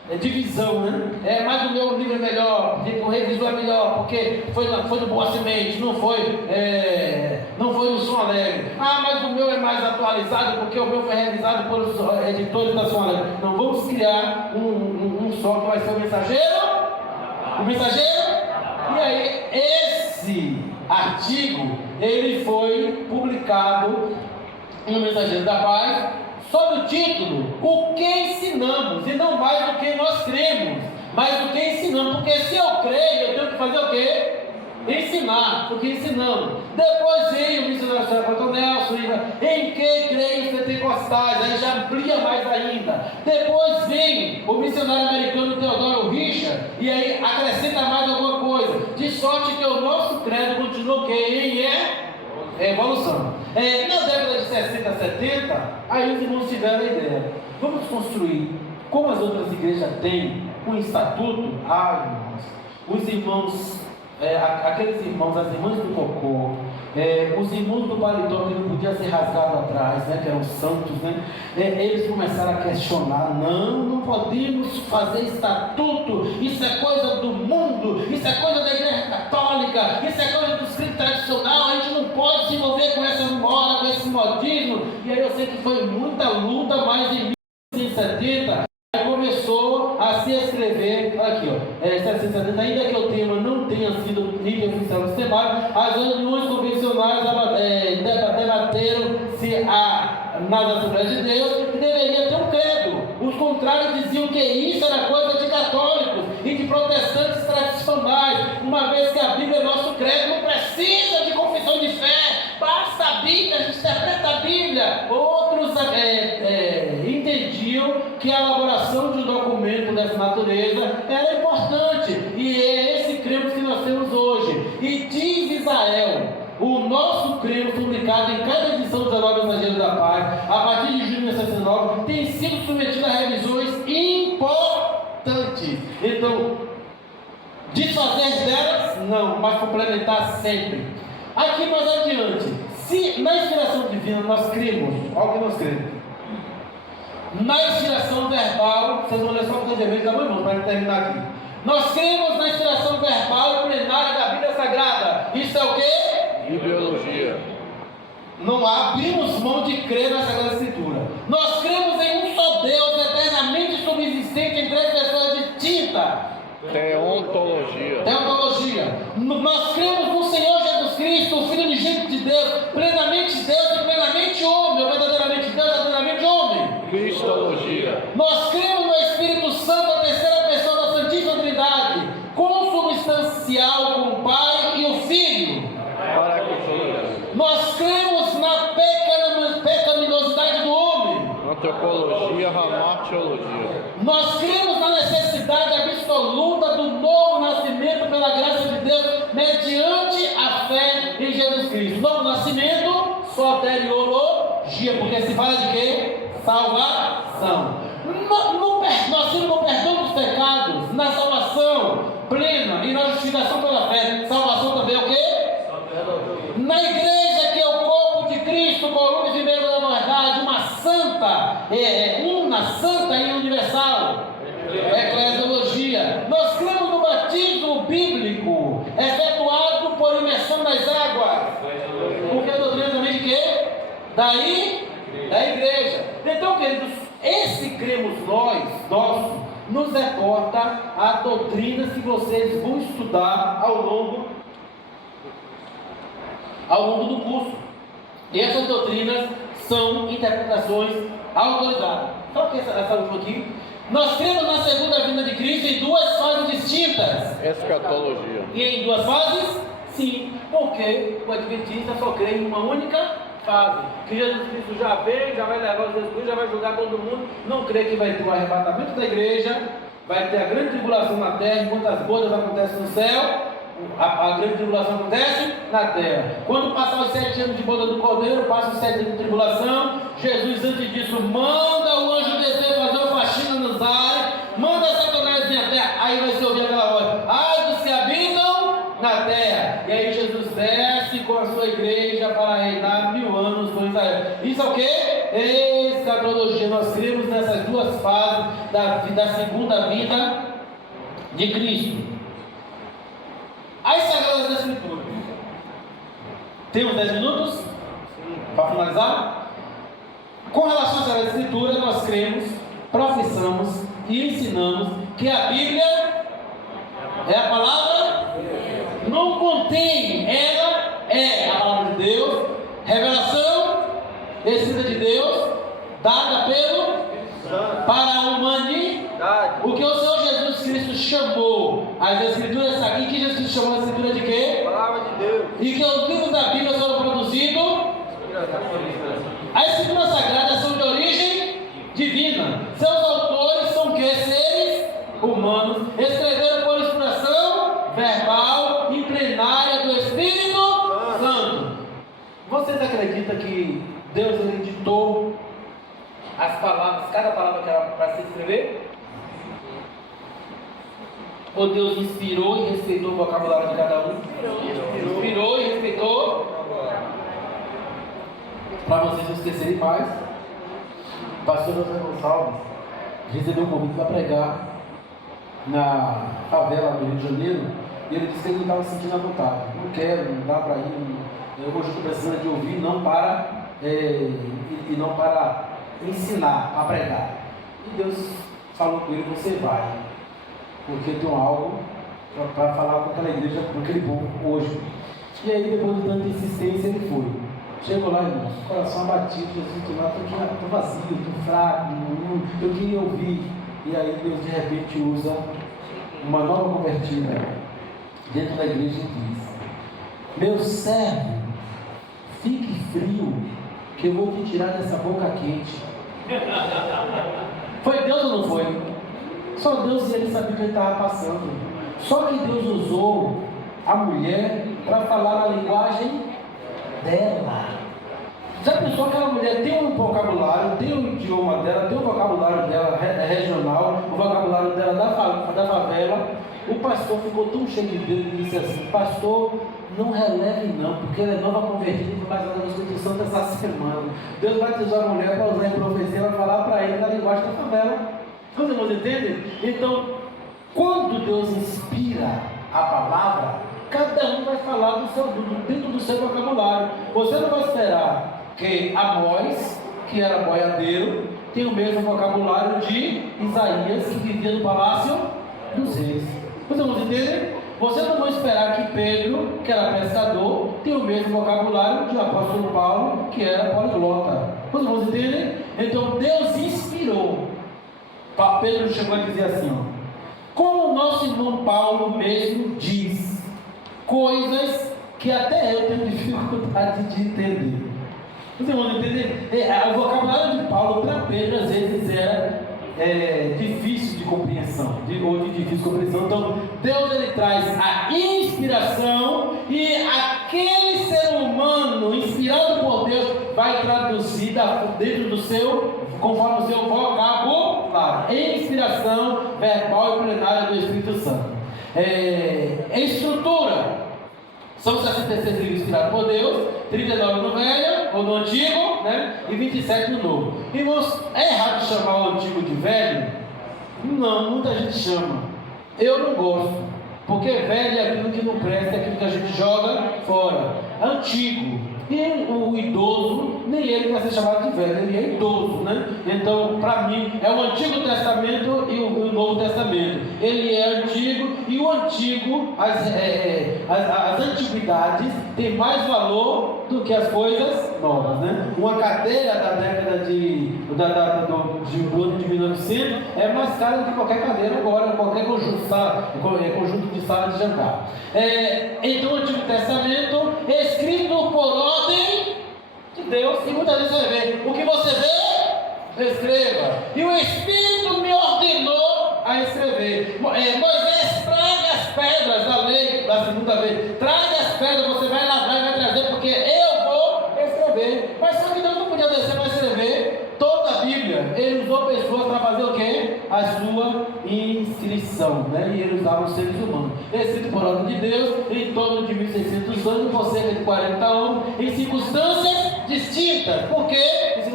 divisão, né? Mas o meu livro é melhor, o revisor é melhor, porque foi no Boa Semente, não foi no Som Alegre. Mas o meu é mais atualizado, porque o meu foi revisado pelos editores da Som Alegre. Não, vamos criar um só que vai ser o Mensageiro. O Mensageiro? E aí, esse artigo, ele foi publicado no Mensageiro da Paz, sob o título O que ensinamos, e não mais o que nós cremos, mas o que ensinamos, porque se eu creio, eu tenho que fazer o quê? Ensinar, porque ensinamos. Depois veio o missionário Santo Nelson, em que creem os pentecostais, aí já amplia mais ainda. Depois vem o missionário americano Theodore Richard, e aí acrescenta mais alguma coisa, de sorte que o nosso credo continua o quê? Evolução. Na década de 60, 70, aí os irmãos tiveram a ideia: vamos construir, como as outras igrejas têm, um estatuto. Irmãos, os irmãos, aqueles irmãos, as irmãs do cocô, os irmãos do paletó que não podia ser rasgado atrás, né, que eram santos, né, eles começaram a questionar: não podemos fazer estatuto, isso é coisa do mundo, isso é coisa da igreja católica, isso é coisa dos crentes tradicionais, a gente não pode se envolver com essa moda, com esse modismo. E aí eu sei que foi muita luta, mas em 1970 começou a se escrever, aqui ó, 1970, ainda que o tema não tenha sido nível oficial do SEMAR, as reuniões convencionais debateram-se nas Assembleias de Deus que deveria ter um credo. Os contrários diziam que isso era coisa de católicos e de protestantes tradicionais, uma vez que a Bíblia é nosso credo, não precisa de confissão de fé, basta a Bíblia, a gente interpreta a Bíblia. Outros entendiam que a elaboração de um documento dessa natureza era importante, e é esse cremos que nós temos hoje. E diz Israel: o nosso cremos, publicado em cada edição do Jornal Mensageiro da Paz, a partir de junho de 1969, tem sido submetido a revisões importantes. Então, desfazer delas, não, mas complementar sempre. Aqui mais adiante, se na inspiração divina nós cremos, olha o que nós cremos. Na inspiração verbal, vocês vão ler só o dever da mão, para terminar aqui. Nós cremos na inspiração verbal e plenária da Bíblia Sagrada. Isso é o quê? Ideologia. Não abrimos mão de crer na Sagrada Escritura. Nós cremos em um só Deus, eternamente subsistente em três pessoas distintas. Teontologia. Nós cremos no Senhor Jesus Cristo, o Filho unigênito de Deus, plenamente Deus e plenamente homem, ou verdadeiramente Deus e verdadeiramente homem. Cristologia. Nós cremos no Espírito Santo, a terceira pessoa da Santíssima Trindade, consubstancial com o Pai e o Filho. Nós cremos na pecaminosidade do homem. Antropologia, ramartiologia. Nós cremos na necessidade absoluta do novo nascimento pela graça de Deus, mediante a fé em Jesus Cristo. Novo nascimento, soteriologia, porque se fala de quê? Salvação. Nós temos no perdão dos pecados, na salvação plena e na justificação pela fé. Salvação também é o quê? Na igreja, que é o corpo de Cristo, coluna e primeiro da verdade, uma santa, una, santa e universal. Eclesiologia. Nós cremos no batismo bíblico, efetuado por imersão nas águas. Porque a doutrina também de quê? Daí, da igreja. Então, queridos, esse cremos nosso, nos reporta a doutrina que vocês vão estudar ao longo do curso. E essas doutrinas são interpretações autorizadas. Então, o que é essa última aqui? Nós cremos na segunda vinda de Cristo em duas fases distintas. Escatologia. E em duas fases? Sim, porque o adventista só crê em uma única fase. Que Jesus Cristo já veio, já vai levar os Jesus, já vai julgar todo mundo. Não crê que vai ter o arrebatamento da igreja, vai ter a grande tribulação na terra, enquanto as bodas acontecem no céu. A grande tribulação acontece na terra. Quando passar os 7 anos de boda do Cordeiro, passa os 7 anos de tribulação. Jesus, antes disso, manda o anjo descer fazer uma faxina nos ares, manda Satanás vir à terra. Aí vai se ouvir aquela voz: ai dos que habitam na terra. E aí Jesus desce com a sua igreja para reinar 1000 anos com Israel. Isso é o quê? Escatologia. Nós cremos nessas duas fases da segunda vinda de Cristo. As Sagradas Escrituras. Temos 10 minutos para finalizar? Com relação às Sagradas Escrituras, nós cremos, professamos e ensinamos que a Bíblia é a palavra, não contém, ela é a palavra de Deus, revelação escrita de Deus, dada para a humanidade. O que o Senhor Jesus Cristo chamou as Escrituras aqui, que Jesus chamou a Escritura de quê? Palavra de Deus. E que os livros da Bíblia foram produzidos. As Escrituras Sagradas são de origem divina. Seus autores são que? Seres humanos. Escreveram por inspiração verbal e plenária do Espírito Santo. Vocês acreditam que Deus ele ditou as palavras, cada palavra que era para se escrever? Ou Deus inspirou e respeitou o vocabulário de cada um? Inspirou e respeitou. Para vocês não esquecerem mais, o pastor José Gonçalves recebeu um convite para pregar na favela do Rio de Janeiro, e ele disse que ele não estava sentindo a vontade. Não quero, não dá para ir, hoje estou precisando de ouvir, não para e não para ensinar a pregar. E Deus falou com ele: você vai, porque eu tenho algo para falar com aquela igreja, com aquele povo hoje. E aí, depois de tanta insistência, ele foi. Chegou lá, irmãos, coração abatido, estou vazio, estou fraco, eu queria ouvir. E aí Deus de repente usa uma nova convertida dentro da igreja e diz: meu servo, fique frio, que eu vou te tirar dessa boca quente. Foi Deus ou não foi? Só Deus e ele sabia o que ele estava passando. Só que Deus usou a mulher para falar a linguagem dela. Já pensou que aquela mulher tem um vocabulário, tem um idioma dela, tem um vocabulário dela regional, o vocabulário dela da favela? O pastor ficou tão cheio de Deus e disse assim: pastor, não releve não, porque ela é nova convertida e vai fazer a Constituição dessa semana. Deus vai te usar a mulher para usar em profecia, vai falar para ele na linguagem da favela. Os irmãos entendem? Então, quando Deus inspira a palavra, cada um vai falar dentro do seu vocabulário. Você não vai esperar que Amós, que era boiadeiro, tenha o mesmo vocabulário de Isaías, que vivia no palácio dos reis. Vocês vão entender? Você não vai esperar que Pedro, que era pescador, tenha o mesmo vocabulário de apóstolo Paulo, que era poliglota. Vocês vão entender? Então Deus inspirou. Pedro chegou a dizer assim, ó: como o nosso irmão Paulo mesmo diz, coisas que até eu tenho dificuldade de entender. Vocês vão entender? O vocabulário de Paulo para Pedro às vezes era difícil de compreensão, ou de difícil compreensão. Então Deus ele traz a inspiração, e aquele ser humano inspirado por Deus vai traduzir dentro do seu, conforme o seu vocabulário, inspiração verbal e plenária do Espírito Santo. Estrutura: são 66 livros inspirados por Deus, 39 no Velho, ou no Antigo, né? E 27 no Novo. Irmãos, é errado chamar o Antigo de Velho? Não, muita gente chama. Eu não gosto, porque velho é aquilo que não presta, é aquilo que a gente joga fora. Antigo. E o idoso, nem ele vai ser chamado de velho, ele é idoso, né? Então, para mim, é o Antigo Testamento e o Novo Testamento. Ele é antigo, e o antigo, as antiguidades, têm mais valor do que as coisas novas, né? Uma cadeira da década do ano de 1900 é mais cara do que qualquer cadeira agora, qualquer conjunto de sala de jantar. Então, o Antigo Testamento, escrito por ordem de Deus, e muitas vezes você vê: o que você vê, escreva. E o Espírito me ordenou a escrever. Moisés, traga as pedras da lei, da segunda vez. Traga as pedras, você vai lavrar e vai trazer, porque eu vou escrever. Mas só que Deus não podia descer para escrever toda a Bíblia. Ele usou pessoas para fazer o quê? A sua inscrição, né? E ele usava os seres humanos. Escrito por ordem de Deus, em torno de 1600 anos, por cerca de 40 anos, em circunstâncias distintas. Por quê? Em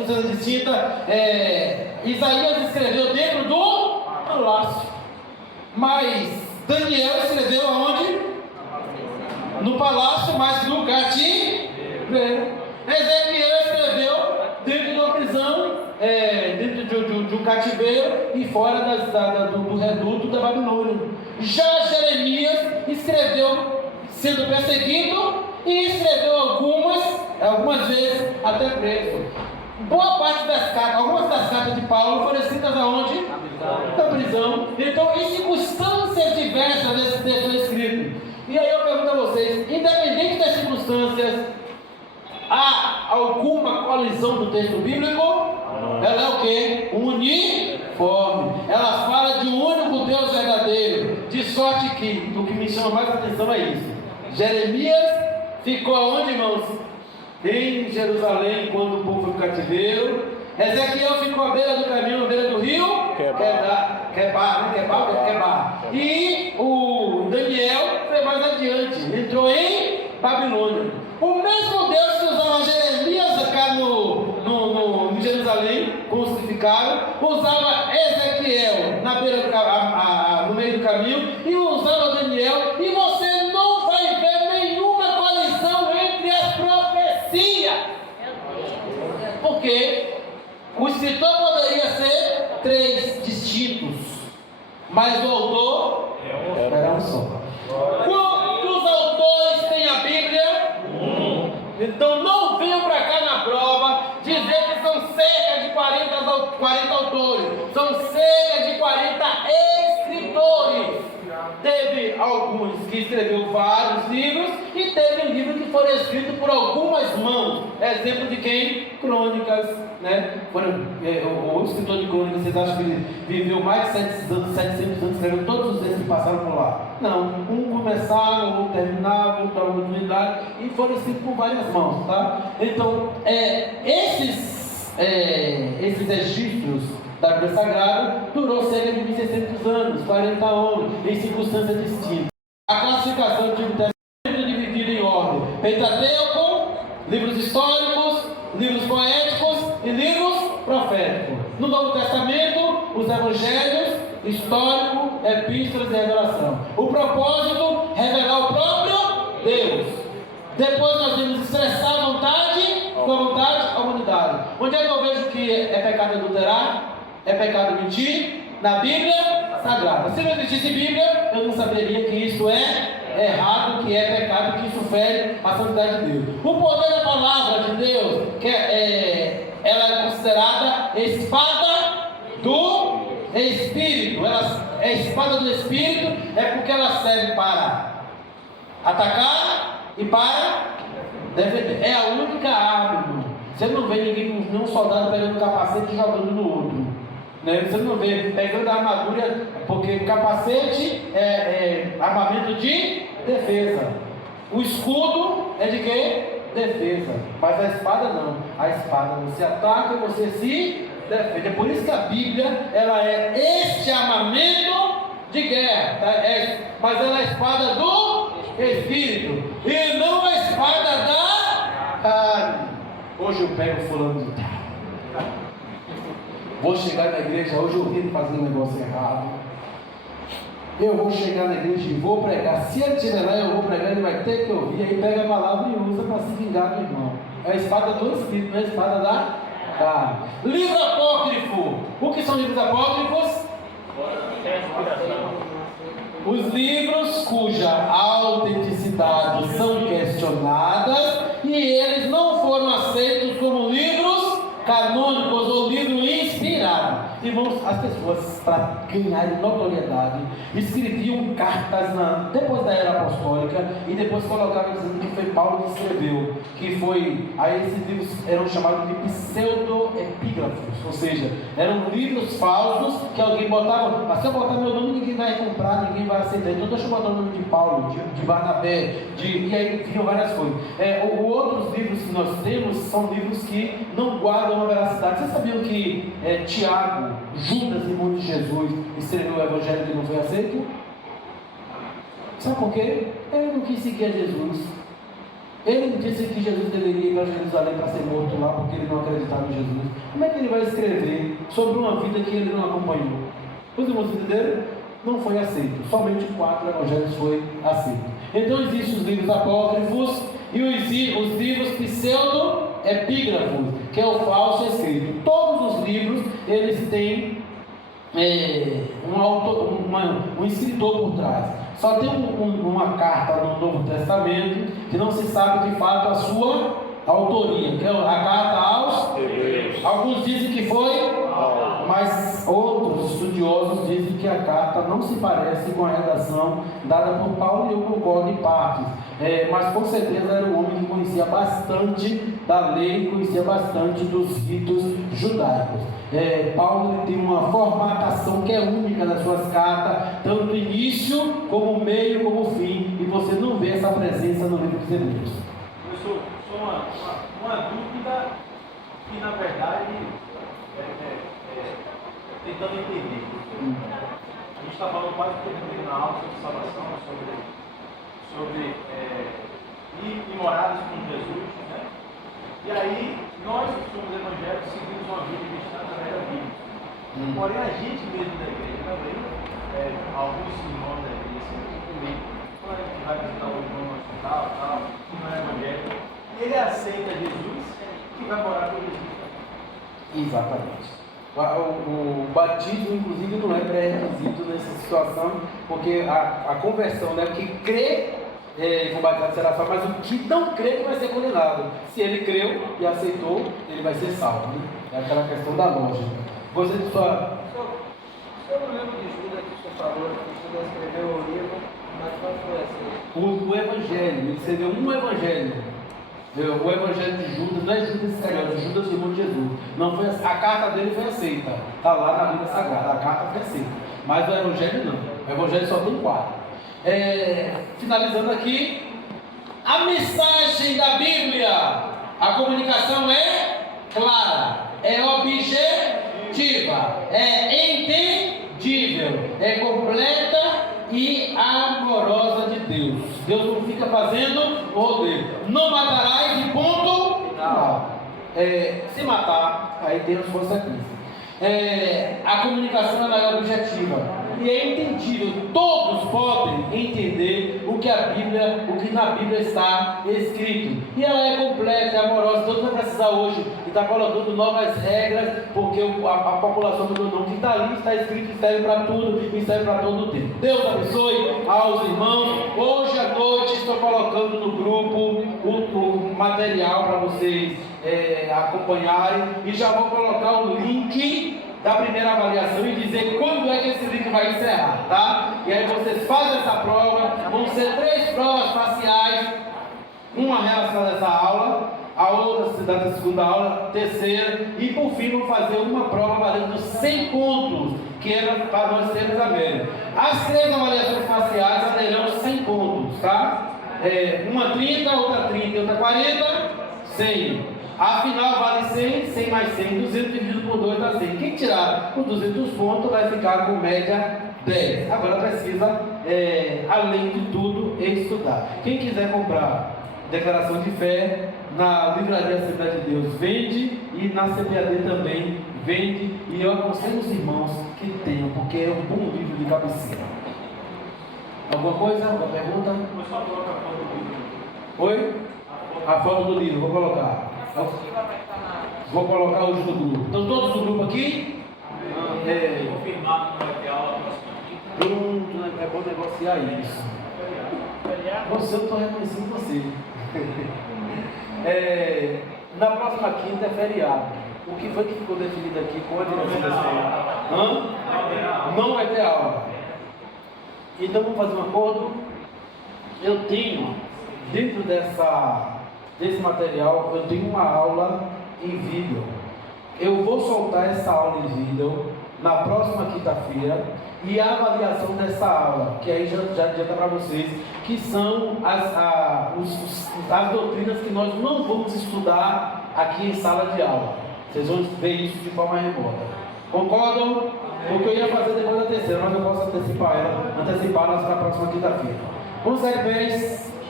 circunstância distinta. Isaías escreveu dentro do palácio, mas Daniel escreveu aonde? No palácio, mas no cativeiro. Ezequiel escreveu dentro de uma prisão, dentro de um cativeiro e fora do reduto da Babilônia. Já Jeremias escreveu sendo perseguido e escreveu algumas vezes até preso. Boa parte das cartas, algumas das cartas de Paulo foram escritas aonde? Na prisão. Então, em circunstâncias diversas esse texto é escrito. E aí eu pergunto a vocês, independente das circunstâncias, há alguma colisão do texto bíblico? Ela é o quê? Uniforme. Ela fala de um único Deus verdadeiro. De sorte que, o que me chama mais atenção é isso. Jeremias ficou aonde, irmãos? Em Jerusalém, quando o povo foi para o cativeiro. Ezequiel ficou à beira do caminho, à beira do rio Quebar. E o Daniel foi mais adiante, entrou em Babilônia. O mesmo Deus que usava Jeremias cá em Jerusalém, crucificado, usava Ezequiel na beira no meio do caminho e usava Daniel. E você não vai ver nenhuma colisão entre as profecias. Por quê? O escritor poderia ser 3 distintos, mas o autor era um só. Quantos autores tem a Bíblia? Então não venham para cá na prova dizer que são cerca de 40 autores. São cerca de 40 escritores. Teve alguns que escreveu vários livros e teve livros que foram escritos por algumas mãos. Exemplo de quem? Crônicas, né? O escritor de Crônicas, vocês acham que ele viveu mais de 700 anos escrevendo todos os textos que passaram por lá? Não, um começava, um terminava, outro dava continuidade e foram escritos por várias mãos, tá? Então, esses registros da Bíblia Sagrada durou cerca de 1.600 anos, 40 anos, em circunstâncias distintas. A classificação do Antigo Testamento é dividida em ordem: Pentateuco, livros históricos, livros poéticos e livros proféticos. No Novo Testamento, os evangelhos, histórico, epístolas e revelação. O propósito, revelar o próprio Deus. Depois nós temos expressar a vontade, com a vontade, a humanidade. Onde é que eu vejo que é pecado adulterar? É pecado mentir? Na Bíblia Sagrada. Se não existisse Bíblia, eu não saberia que isso é errado, que é pecado, que isso fere a santidade de Deus. O poder da palavra de Deus, ela é considerada espada do Espírito. A espada do Espírito é porque ela serve para atacar e para defender. É a única arma, irmão. Você não vê nenhum soldado pegando o capacete e jogando no outro. Você não vê pegando a armadura, porque capacete é armamento de defesa. O escudo é de quê? Defesa. Mas a espada não. A espada você ataca e você se defende. É por isso que a Bíblia ela é este armamento de guerra. Tá? Mas ela é a espada do Espírito e não a espada da carne. Hoje eu pego fulano de tal. Vou chegar na igreja, hoje eu vi fazer um negócio errado. Eu vou chegar na igreja e vou pregar. Se ele estiver lá, eu vou pregar, ele vai ter que ouvir. Aí pega a palavra e usa para se vingar do irmão. É a espada do Espírito, não é a espada da carne. Livro apócrifo. O que são livros apócrifos? Os livros cuja autenticidade são questionadas e eles não foram aceitos como livros canônicos ou livro inspirado. Irmãos, as pessoas, para ganharem notoriedade, escreviam cartas depois da era apostólica e depois colocaram dizendo que foi Paulo que escreveu, aí esses livros eram chamados de pseudo-epígrafos, ou seja, eram livros falsos que alguém botava, mas se eu botar meu nome ninguém vai comprar, ninguém vai aceitar, então deixa eu botar o nome de Paulo, de Barnabé, e aí vinham várias coisas. Outros livros que nós temos são livros que não guardam a veracidade. Vocês sabiam que Tiago, Judas, irmão de Jesus, escreveu o evangelho que não foi aceito? Sabe por quê? Ele não quis seguir a Jesus. Ele disse que Jesus deveria ir para Jerusalém para ser morto lá porque ele não acreditava em Jesus, como é que ele vai escrever sobre uma vida que ele não acompanhou? Os irmãos entenderam? Não foi aceito. Somente 4 evangelhos foi aceito. Então existem os livros apócrifos e os livros pseudo-epígrafos, que é o falso escrito. Todos os livros, eles têm um escritor por trás. Só tem uma carta no Novo Testamento que não se sabe de fato a sua autoria, que é a carta aos Hebreus. Alguns dizem que foi, mas outros estudiosos dizem que a carta não se parece com a redação dada por Paulo, e eu concordo em partes. Mas com certeza era um homem que conhecia bastante da lei, conhecia bastante dos ritos judaicos. Paulo tem uma formatação que é única nas suas cartas, tanto início, como meio, como fim, e você não vê essa presença no livro dos Hebreus. Professor, só uma dúvida que na verdade tentando entender. A gente está falando quase tudo na aula sobre salvação, sobre ir morados com Jesus, né? E aí, nós que somos evangélicos seguimos uma vida cristã através da Bíblia. Porém, a gente mesmo da igreja também, alguns irmãos da igreja, sempre comigo, quando a gente vai visitar o irmão no hospital, que não é evangélico, ele aceita Jesus e vai morar com Jesus. Exatamente. O batismo, inclusive, não é pré-requisito nessa situação, porque a conversão, né, que crê com batizado será salvo, mas o que não crê que vai ser condenado. Se ele creu e aceitou, ele vai ser salvo. Né? É aquela questão da lógica. Você de sua... Eu não lembro de Judas que o senhor falou, que Judas escreveu o livro, mas qual foi essa? O Evangelho, ele escreveu um Evangelho. O Evangelho de Judas não é Judas Iscariote, é Judas, irmão de Jesus. Não foi, a carta dele foi aceita. Está lá na Bíblia Sagrada, a carta foi aceita. Mas o Evangelho não. O Evangelho só tem 4. Finalizando aqui, a mensagem da Bíblia, a comunicação é clara, é objetiva, é entendível, é completa e amorosa de Deus. Deus não fica fazendo rodeio. Não matarás e ponto final. Se matar, aí Deus consequência. A comunicação ela é objetiva e é entendível. Todos podem entender o que na Bíblia está escrito. E ela é completa, é amorosa. Deus vai precisar hoje e está colocando novas regras, porque a população do mundo que está ali está escrito e serve para tudo e serve para todo o tempo. Deus abençoe aos irmãos. Hoje à noite estou colocando no grupo o material para vocês acompanharem, e já vou colocar o link da primeira avaliação e dizer quando é que esse link vai encerrar, tá? E aí vocês fazem essa prova, vão ser 3 provas parciais, uma relacionada a essa aula, a outra da segunda aula, terceira, e por fim vão fazer uma prova valendo 100 pontos, que era para nós termos a média. As 3 avaliações parciais valerão 100 pontos, tá? Uma 30, outra 30 e outra 40, 100. Afinal vale 100, 100 mais 100, 200 dividido por 2 dá 100. Quem tirar os 200 pontos vai ficar com média 10. Agora precisa, além de tudo, estudar. Quem quiser comprar declaração de fé na Livraria Assembleia de Deus, vende, e na CPAD também vende. E eu aconselho os irmãos que tenham, porque é um bom livro de cabeceira. Alguma coisa? Alguma pergunta? Oi? A foto do livro, vou colocar. Vou colocar hoje no grupo. Estão todos no grupo aqui? Confirmado que vai ter aula Pronto, é bom negociar isso. Você, eu estou reconhecendo você. Na próxima quinta é feriado. O que foi que ficou definido aqui com a direção da escola? Não vai ter aula. Então vamos fazer um acordo. Eu tenho, dentro desse material, eu tenho uma aula em vídeo. Eu vou soltar essa aula em vídeo na próxima quinta-feira, e a avaliação dessa aula, que aí já adianta para vocês, que são as doutrinas que nós não vamos estudar aqui em sala de aula. Vocês vão ver isso de forma remota. Concordam? Porque eu ia fazer depois da terceira, mas eu posso antecipar elas na próxima quinta-feira. Vamos sair, pés.